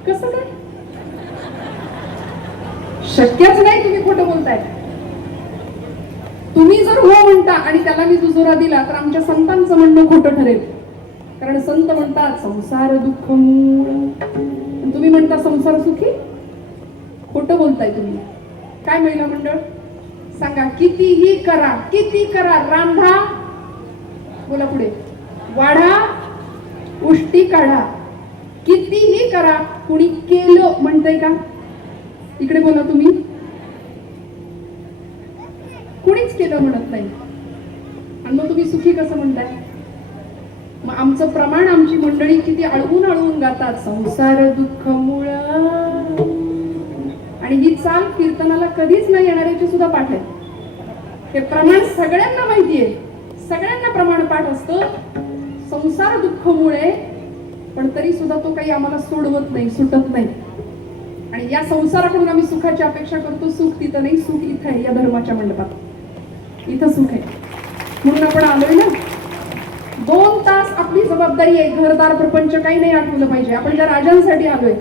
कसं काय? शक्यच नाही. तुम्ही खोटं बोलताय. तुम्ही जर हो म्हणता आणि त्याला मी दुजोरा दिला तर आमच्या संतांचं म्हणणं खोटं ठरेल. कारण संत म्हणतात संसार दुःख मूळ, तुम्ही म्हणता संसार सुखी. खोटं बोलताय तुम्ही. काय महिला मंडळ सांगा, कितीही करा, किती करा, रांधा, बोला पुढे, वाढा, उष्टी काढा, कितीही करा, कुणी केलं म्हणतंय का? इकडे बोला तुम्ही. कुणीच केलं म्हणत नाही. आणि मग तुम्ही सुखी कसं म्हणताय? मग आमचं प्रमाण, आमची मंडळी किती अळवून अळवून गातात, संसार दुःख मूळ. आणि ही चाल कीर्तनाला कधीच नाही येणाऱ्याची सुद्धा पाठ आहे. हे प्रमाण सगळ्यांना माहितीये, सगळ्यांना प्रमाण पाठ असतं. संसार दुःख मुळे, पण तरी सुद्धा तो काही आम्हाला सोडवत नाही, सुटत नाही. आणि या संसाराकडून आम्ही सुखाची अपेक्षा करतो. सुख तिथं नाही, सुख इथं आहे, या धर्माच्या मंडपात. इथं सुख आहे म्हणून आपण आलोय ना. 2 तास आपली जबाबदारी आहे. घरदार प्रपंच काही नाही आठवलं पाहिजे. आपण ज्या राजांसाठी आलोय,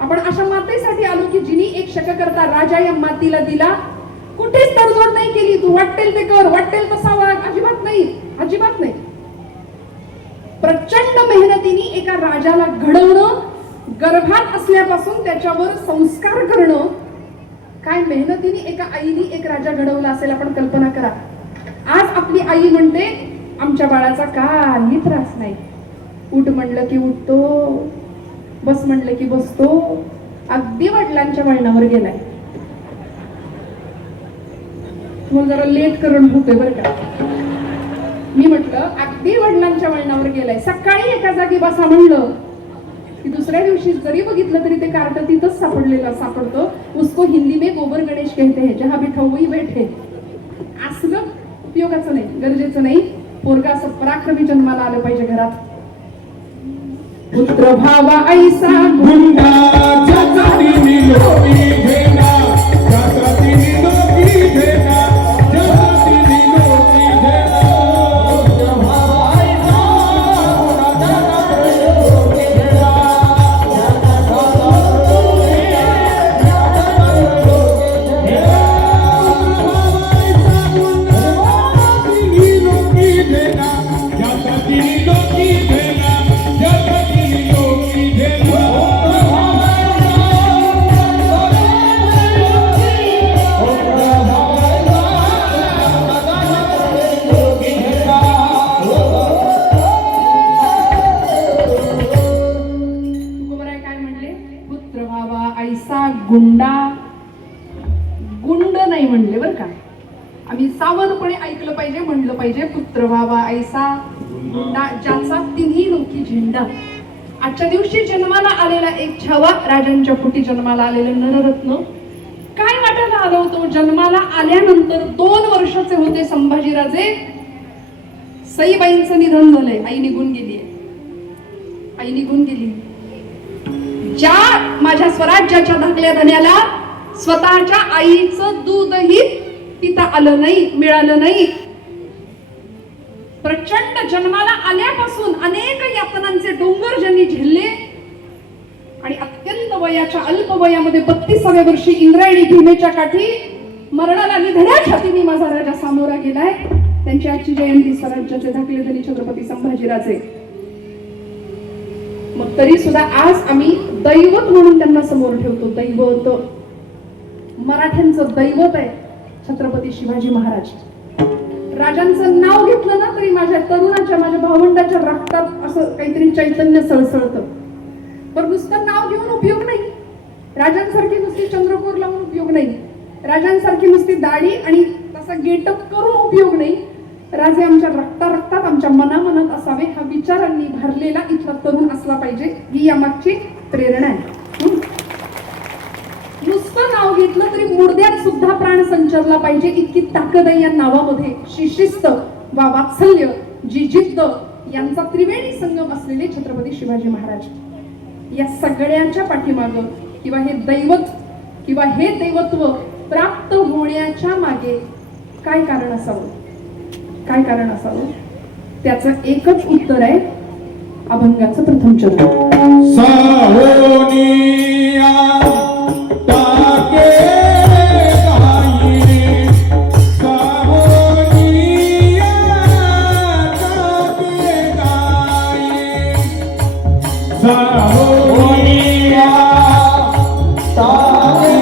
आपण अशा मातेसाठी आलो की जिनी एक शक करता राजा या मातीला दिला. कुठेच तडजोड नाही केली. तू वाटेल ते कर, वाटेल तसा वाग, अजिबात नाही, अजिबात नाही. प्रचंड मेहनतीने एका राजाला घडवणं, गर्भात असल्यापासून त्याच्यावर संस्कार करणं. काय मेहनतीने एका आईने एक राजा घडवला असेल, आपण कल्पना करा. आज आपली आई म्हणते आमच्या बाळाचा काही त्रास नाही. उठ म्हणलं की उठतो, बस म्हणलं की बसतो. अगदी वडिलांच्या वळणावर गेलाय. तुम्हाला जरा लेट करून होतोय बरं का. मी म्हटलं अगदी वडिलांच्या वळणावर गेलाय. सकाळी एका जागी बसा म्हणलं की दुसऱ्या दिवशी जरी बघितलं तरी ते कार्ट तिथंच सापडलेलं सापडतं. उसको हिंदी में गोबर गणेश कहते हैं, जहां बिठा वही बैठे. असलं उपयोगाचं नाही, गरजेचं नाही. पोरगा असं पराक्रमी जन्माला आलं पाहिजे घरात. पुत्र भावा ऐसा गुंडा जगातीने लोकी घेना, जगातीने लोकी घेना, जगातीने लोकी घेना. पुत्र भावा ऐसा गुंडा जगातीने लोकी घेना, जगातीने लोकी घेना, जगातीने लोकी घेना. गुंड नाही म्हणले बरं का. आम्ही सावधपणे ऐकलं पाहिजे, म्हणलं पाहिजे. पुत्र व्हावा ऐसा गुंडा ज्याचा तिन्ही लोकी झेंडा. आजच्या दिवशी जन्माला आलेला एक छावा, राजांच्या पोटी जन्माला आलेलं नररत्न. काय वाटायला आलं होतं जन्माला आल्यानंतर? 2 वर्षाचे होते संभाजीराजे. सईबाईंचं निधन झालंय. आई निघून गेली. ज्या माझ्या स्वराज्याच्या धाकल्या धन्याला स्वतःच्या आईचं दूधही पिता आलं नाही, मिळालं नाही. प्रचंड जन्माला आल्यापासून अनेक यातनांचे डोंगर ज्यांनी झेलले आणि अत्यंत वयाच्या अल्प वयामध्ये 32व्या वर्षी इंद्रायणी भीमेच्या काठी मरणाला निधड्या छातीने माझा राजा सामोरा गेलाय. त्यांची आजची जयंती. स्वराज्याचे धाकले धनी छत्रपती संभाजीराजे. मग तरी सुद्धा आज आम्ही दैवत म्हणून त्यांना समोर ठेवतो. दैवत मराठ्यांचं दैवत आहे छत्रपती शिवाजी महाराज. राजांचं नाव घेतलं ना तरी माझ्या तरुणाच्या, माझ्या भावंडाच्या रक्तात असं काहीतरी चैतन्य सळसळतं. पण नुसतं नाव घेऊन उपयोग नाही. राजांसारखी नुसती चंद्रकोर लावून उपयोग नाही. राजांसारखी नुसती दाढी आणि तसा गेटअप करून उपयोग नाही. राजे आमच्या रक्तात आमच्या मनामनात असावे, हा विचारांनी भरलेला इथला तरुण असला पाहिजे, ही यामागची प्रेरणा आहे. नुसतं नाव घेतलं तरी मुर्द्यात सुद्धा प्राण संचारला पाहिजे, इतकी ताकद आहे या नावामध्ये. शिस्त वा वात्सल्य, जी जिद्द यांचा त्रिवेणी संगम असलेले छत्रपती शिवाजी महाराज. या सगळ्यांच्या पाठीमागं किंवा हे दैवत किंवा हे दैवत्व प्राप्त होण्याच्या मागे काय कारण असावं? त्याचं एकच उत्तर आहे अभंगाचं प्रथम चरण. सावनिया टाके गाई, सावनिया टाके गाई, सावनिया टाके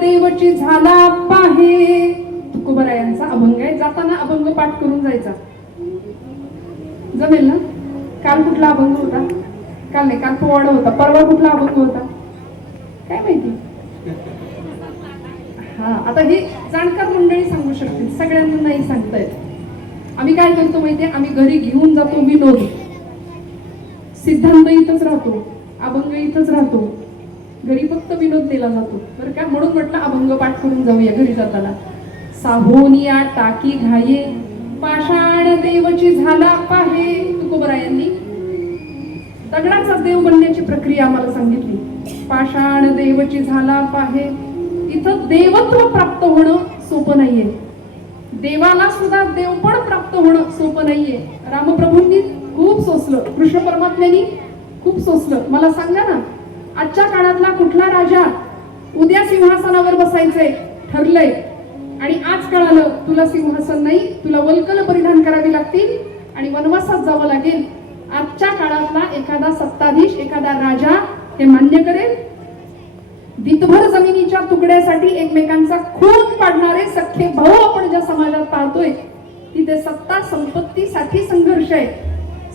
देवची झाला पाहे. तुकोबरायांचा अभंग आहे. जाताना अभंग पाठ करून जायचा. जमेल ना? काल कुठला अभंग होता? काल नाही, काल पोवाडा होता. परवा कुठला अभंग होता काय माहिती? हा आता हे जाणकार मंडळी सांगू शकतील, सगळ्यांना नाही सांगता येत. आम्ही काय करतो माहितीये, आम्ही घरी घेऊन जातो विनोद, सिद्धांत इथंच राहतो, अभंग इथंच राहतो, घरी फक्त विनोद दिला जातो बरं का. म्हणून म्हटलं अभंग पाठ करून जाऊया घरी जाताना. साहोनिया टाकी घाये पाषाण देवची झाला पाहे. तुकोबरायांनी दगडाचा देव बनण्याची प्रक्रिया आम्हाला सांगितली. पाषाण देवची झाला पाहे. इथं देवत्व प्राप्त होणं सोपं नाहीये, देवाला सुद्धा देवपण प्राप्त होणं सोपं नाहीये. रामप्रभूंनी खूप सोसलं, कृष्ण परमात्म्यांनी खूप सोसलं. मला सांगा ना, आजच्या काळातला कुठला राजा उद्या सिंहासनावर बसायचंय ठरलंय आणि आज कळालं तुला सिंहासन नाही, तुला वल्कल परिधान करावी लागतील आणि वनवासात जावं लागेल, आजच्या काळातला एखादा सत्ताधीश, एखादा राजा हे मान्य करेल? दितभर जमिनीच्या तुकड्यासाठी एकमेकांचा खून पाडणारे सख्खे भाऊ आपण ज्या समाजात पाहतोय, तिथे सत्ता संपत्तीसाठी संघर्ष आहे.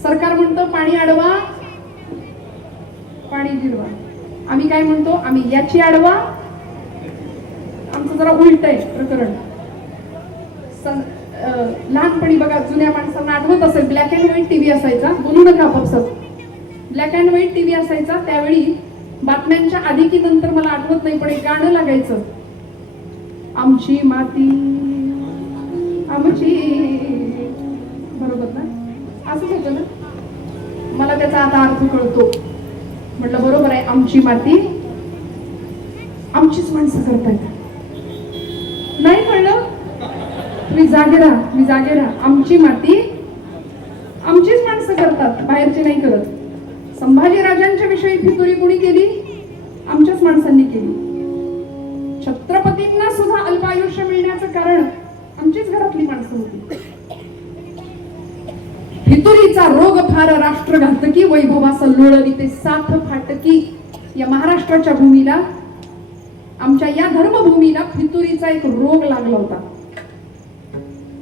सरकार म्हणतं पाणी अडवा, पाणी जिरवा. आम्ही काय म्हणतो, आम्ही याची अडवा. आमचं जरा उलट आहे प्रकरण. लहानपणी बघा, जुन्या माणसांना आठवत असेल, ब्लॅक अँड व्हाईट टीव्ही असायचा. बोलू नका आपापसात. ब्लॅक अँड व्हाईट टीव्ही असायचा. त्यावेळी बातम्यांच्या आधी की नंतर मला आठवत नाही, पण एक गाणं लागायचं, आमची माती आमची, बरोबर ना? असंच होतं ना. मला त्याचा आता अर्थ कळतो. म्हटलं बरोबर आहे, आमची माती आमचीच माणसं करतायत. नाही कळलं? मी जागे राहा, मी जागे राहा. आमची माती आमचीच माणसं करतात, बाहेरची नाही करत. संभाजी राजांच्या विषयी फितुरी कुणी केली? आमच्याच माणसांनी केली. छत्रपतींना सुद्धा अल्पायुष्य मिळण्याचं कारण आमचीच घरातली माणसं होती. फितुरीचा रोग फार राष्ट्रघातकी, वैभवाचा लोळविते साथ फाटकी. या महाराष्ट्राच्या भूमीला, आमच्या या धर्मभूमीला फितुरीचा एक रोग लागला होता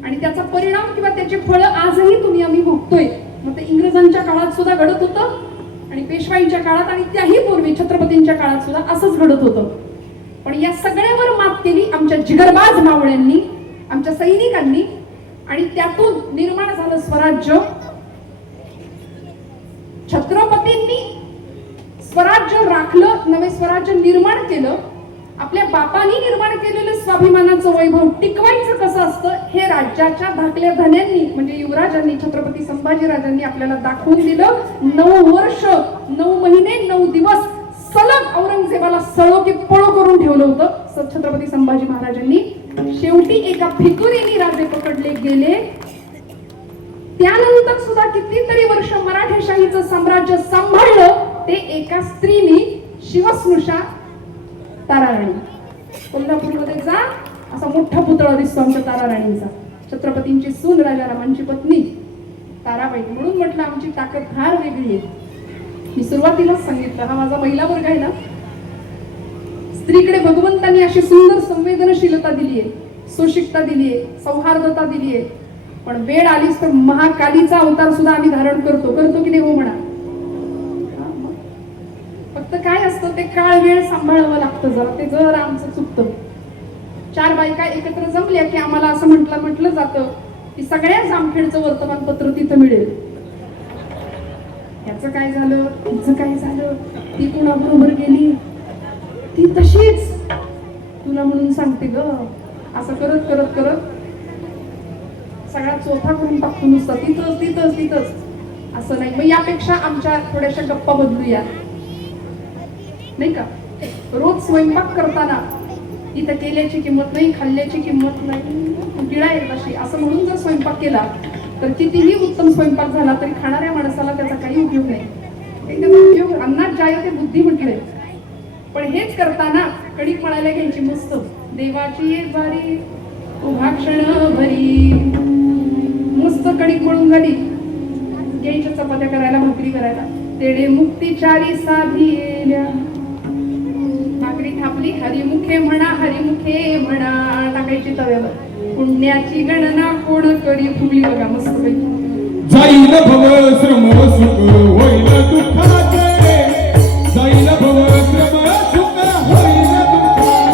आणि त्याचा परिणाम किंवा त्याची फळं आजही तुम्ही आम्ही भोगतोय. मग ते इंग्रजांच्या काळात सुद्धा घडत होतं आणि पेशवाईंच्या काळात आणि त्याही पूर्वी छत्रपतींच्या काळात सुद्धा असंच घडत होतं. पण या सगळ्यावर मात केली आमच्या जिगरबाज मावळ्यांनी, आमच्या सैनिकांनी, आणि त्यातून निर्माण झालं स्वराज्य. छत्रपतींनी स्वराज्य राखलं, नवे स्वराज्य निर्माण केलं. आपल्या बापांनी निर्माण केलेलं स्वाभिमानाचं वैभव टिकवायचं कसं असतं हे राज्याच्या धाकल्या धन्यांनी म्हणजे युवराजांनी, छत्रपती संभाजीराजांनी आपल्याला दाखवून दिलं. 9 वर्ष 9 महिने 9 दिवस सलग औरंगजेबाला सळो की पळो करून ठेवलं होतं छत्रपती संभाजी महाराजांनी. शेवटी एका फितुरीने राजे पकडले गेले. त्यानंतर सुद्धा कितीतरी वर्ष मराठेशाहीचं साम्राज्य सांभाळलं ते एका स्त्रीने, शिवस्नुषा ताराराणी. कोल्हापूरमध्ये जा, असा मोठा पुतळा दिसतो आमच्या ताराराणींचा. छत्रपतींची सून, राजारामांची पत्नी ताराबाई. म्हणून म्हटलं आमची ताकद फार वेगळी आहे. मी सुरुवातीलाच सांगितलं, हा माझा महिला वर्ग आहे ना, स्त्रीकडे भगवंतांनी अशी सुंदर संवेदनशीलता दिली आहे, सोशिकता दिली आहे, सौहार्दता दिली आहे. पण वेळ आलीच तर महाकालीचा अवतार सुद्धा आम्ही धारण करतो की नाही? हो म्हणा. फक्त काय असतं, ते काळ वेळ सांभाळावं लागतं जरा, ते जरा आमचं चुकतं. 4 बायका एकत्र जमल्या की आम्हाला असं म्हटलं जातं की सगळ्या जामखेडचं वर्तमानपत्र तिथं मिळेल. याचं काय झालं, तिचं काय झालं, ती कुणाबरोबर गेली, ती तशीच तुला म्हणून सांगते ग. असं करत करत करत सगळा चोथा करून टाकतो नुसतं, तिथंच. असं नाही. मग यापेक्षा आमच्या थोड्याशा गप्पा बदलूया, नाही का? रोज स्वयंपाक करताना इथं केल्याची किंमत नाही, खाल्ल्याची किंमत नाही, गिळा एकदाशी असं म्हणून जर स्वयंपाक केला तर कितीही उत्तम स्वयंपाक झाला तरी खाणाऱ्या माणसाला त्याचा काही उपयोग नाही. त्याचा उपयोग अन्नात जाय ते बुद्धी म्हटलंय. पण हेच करताना कणिक मळायला घ्यायची मस्त, देवाची एक भारी उभा क्षण भरी, मस्त कणिक मळून झाली, घ्यायच्या चपात्या करायला, भाकरी करायला. तेडे मुक्तीचारी साधिल्या, भाकरी थापली, हरिमुखे म्हणा टाकायची तव्यावर. पुण्याची गणना कोण करी, फुगली बघा मस्त पैकी. जाईल भव श्रम सुख होईल दुःखाचे, जाईल भव श्रम सुख होईल दुःखाचे.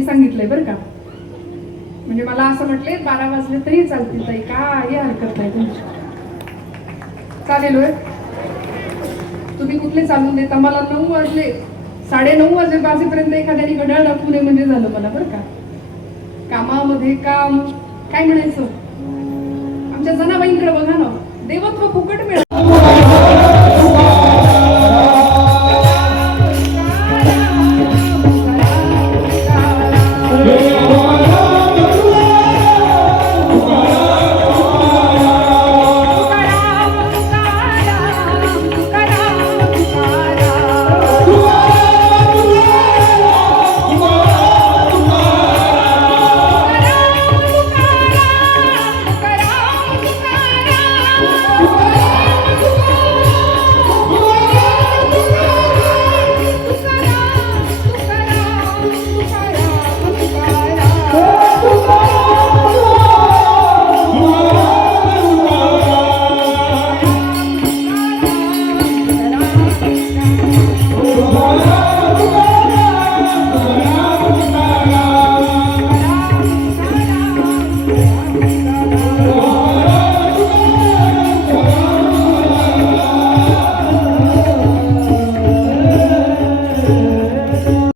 मी सांगितलंय बरं का. म्हणजे मला असं म्हटलंय 12 वाजले तरी चालतील ताई, काय हरकत नाही तुमची. चालेल होय. तुम्ही कुठले चालून देता. मला 9 वाजले, 9:30 वाजेपर्यंत एखाद्याने घड्याळ दाखवू नये म्हणजे झालं मला बरं का. कामामध्ये काम काय म्हणायचं. आमच्या जनाबाईंकडे बघा ना, देवत्व फुकट मिळत.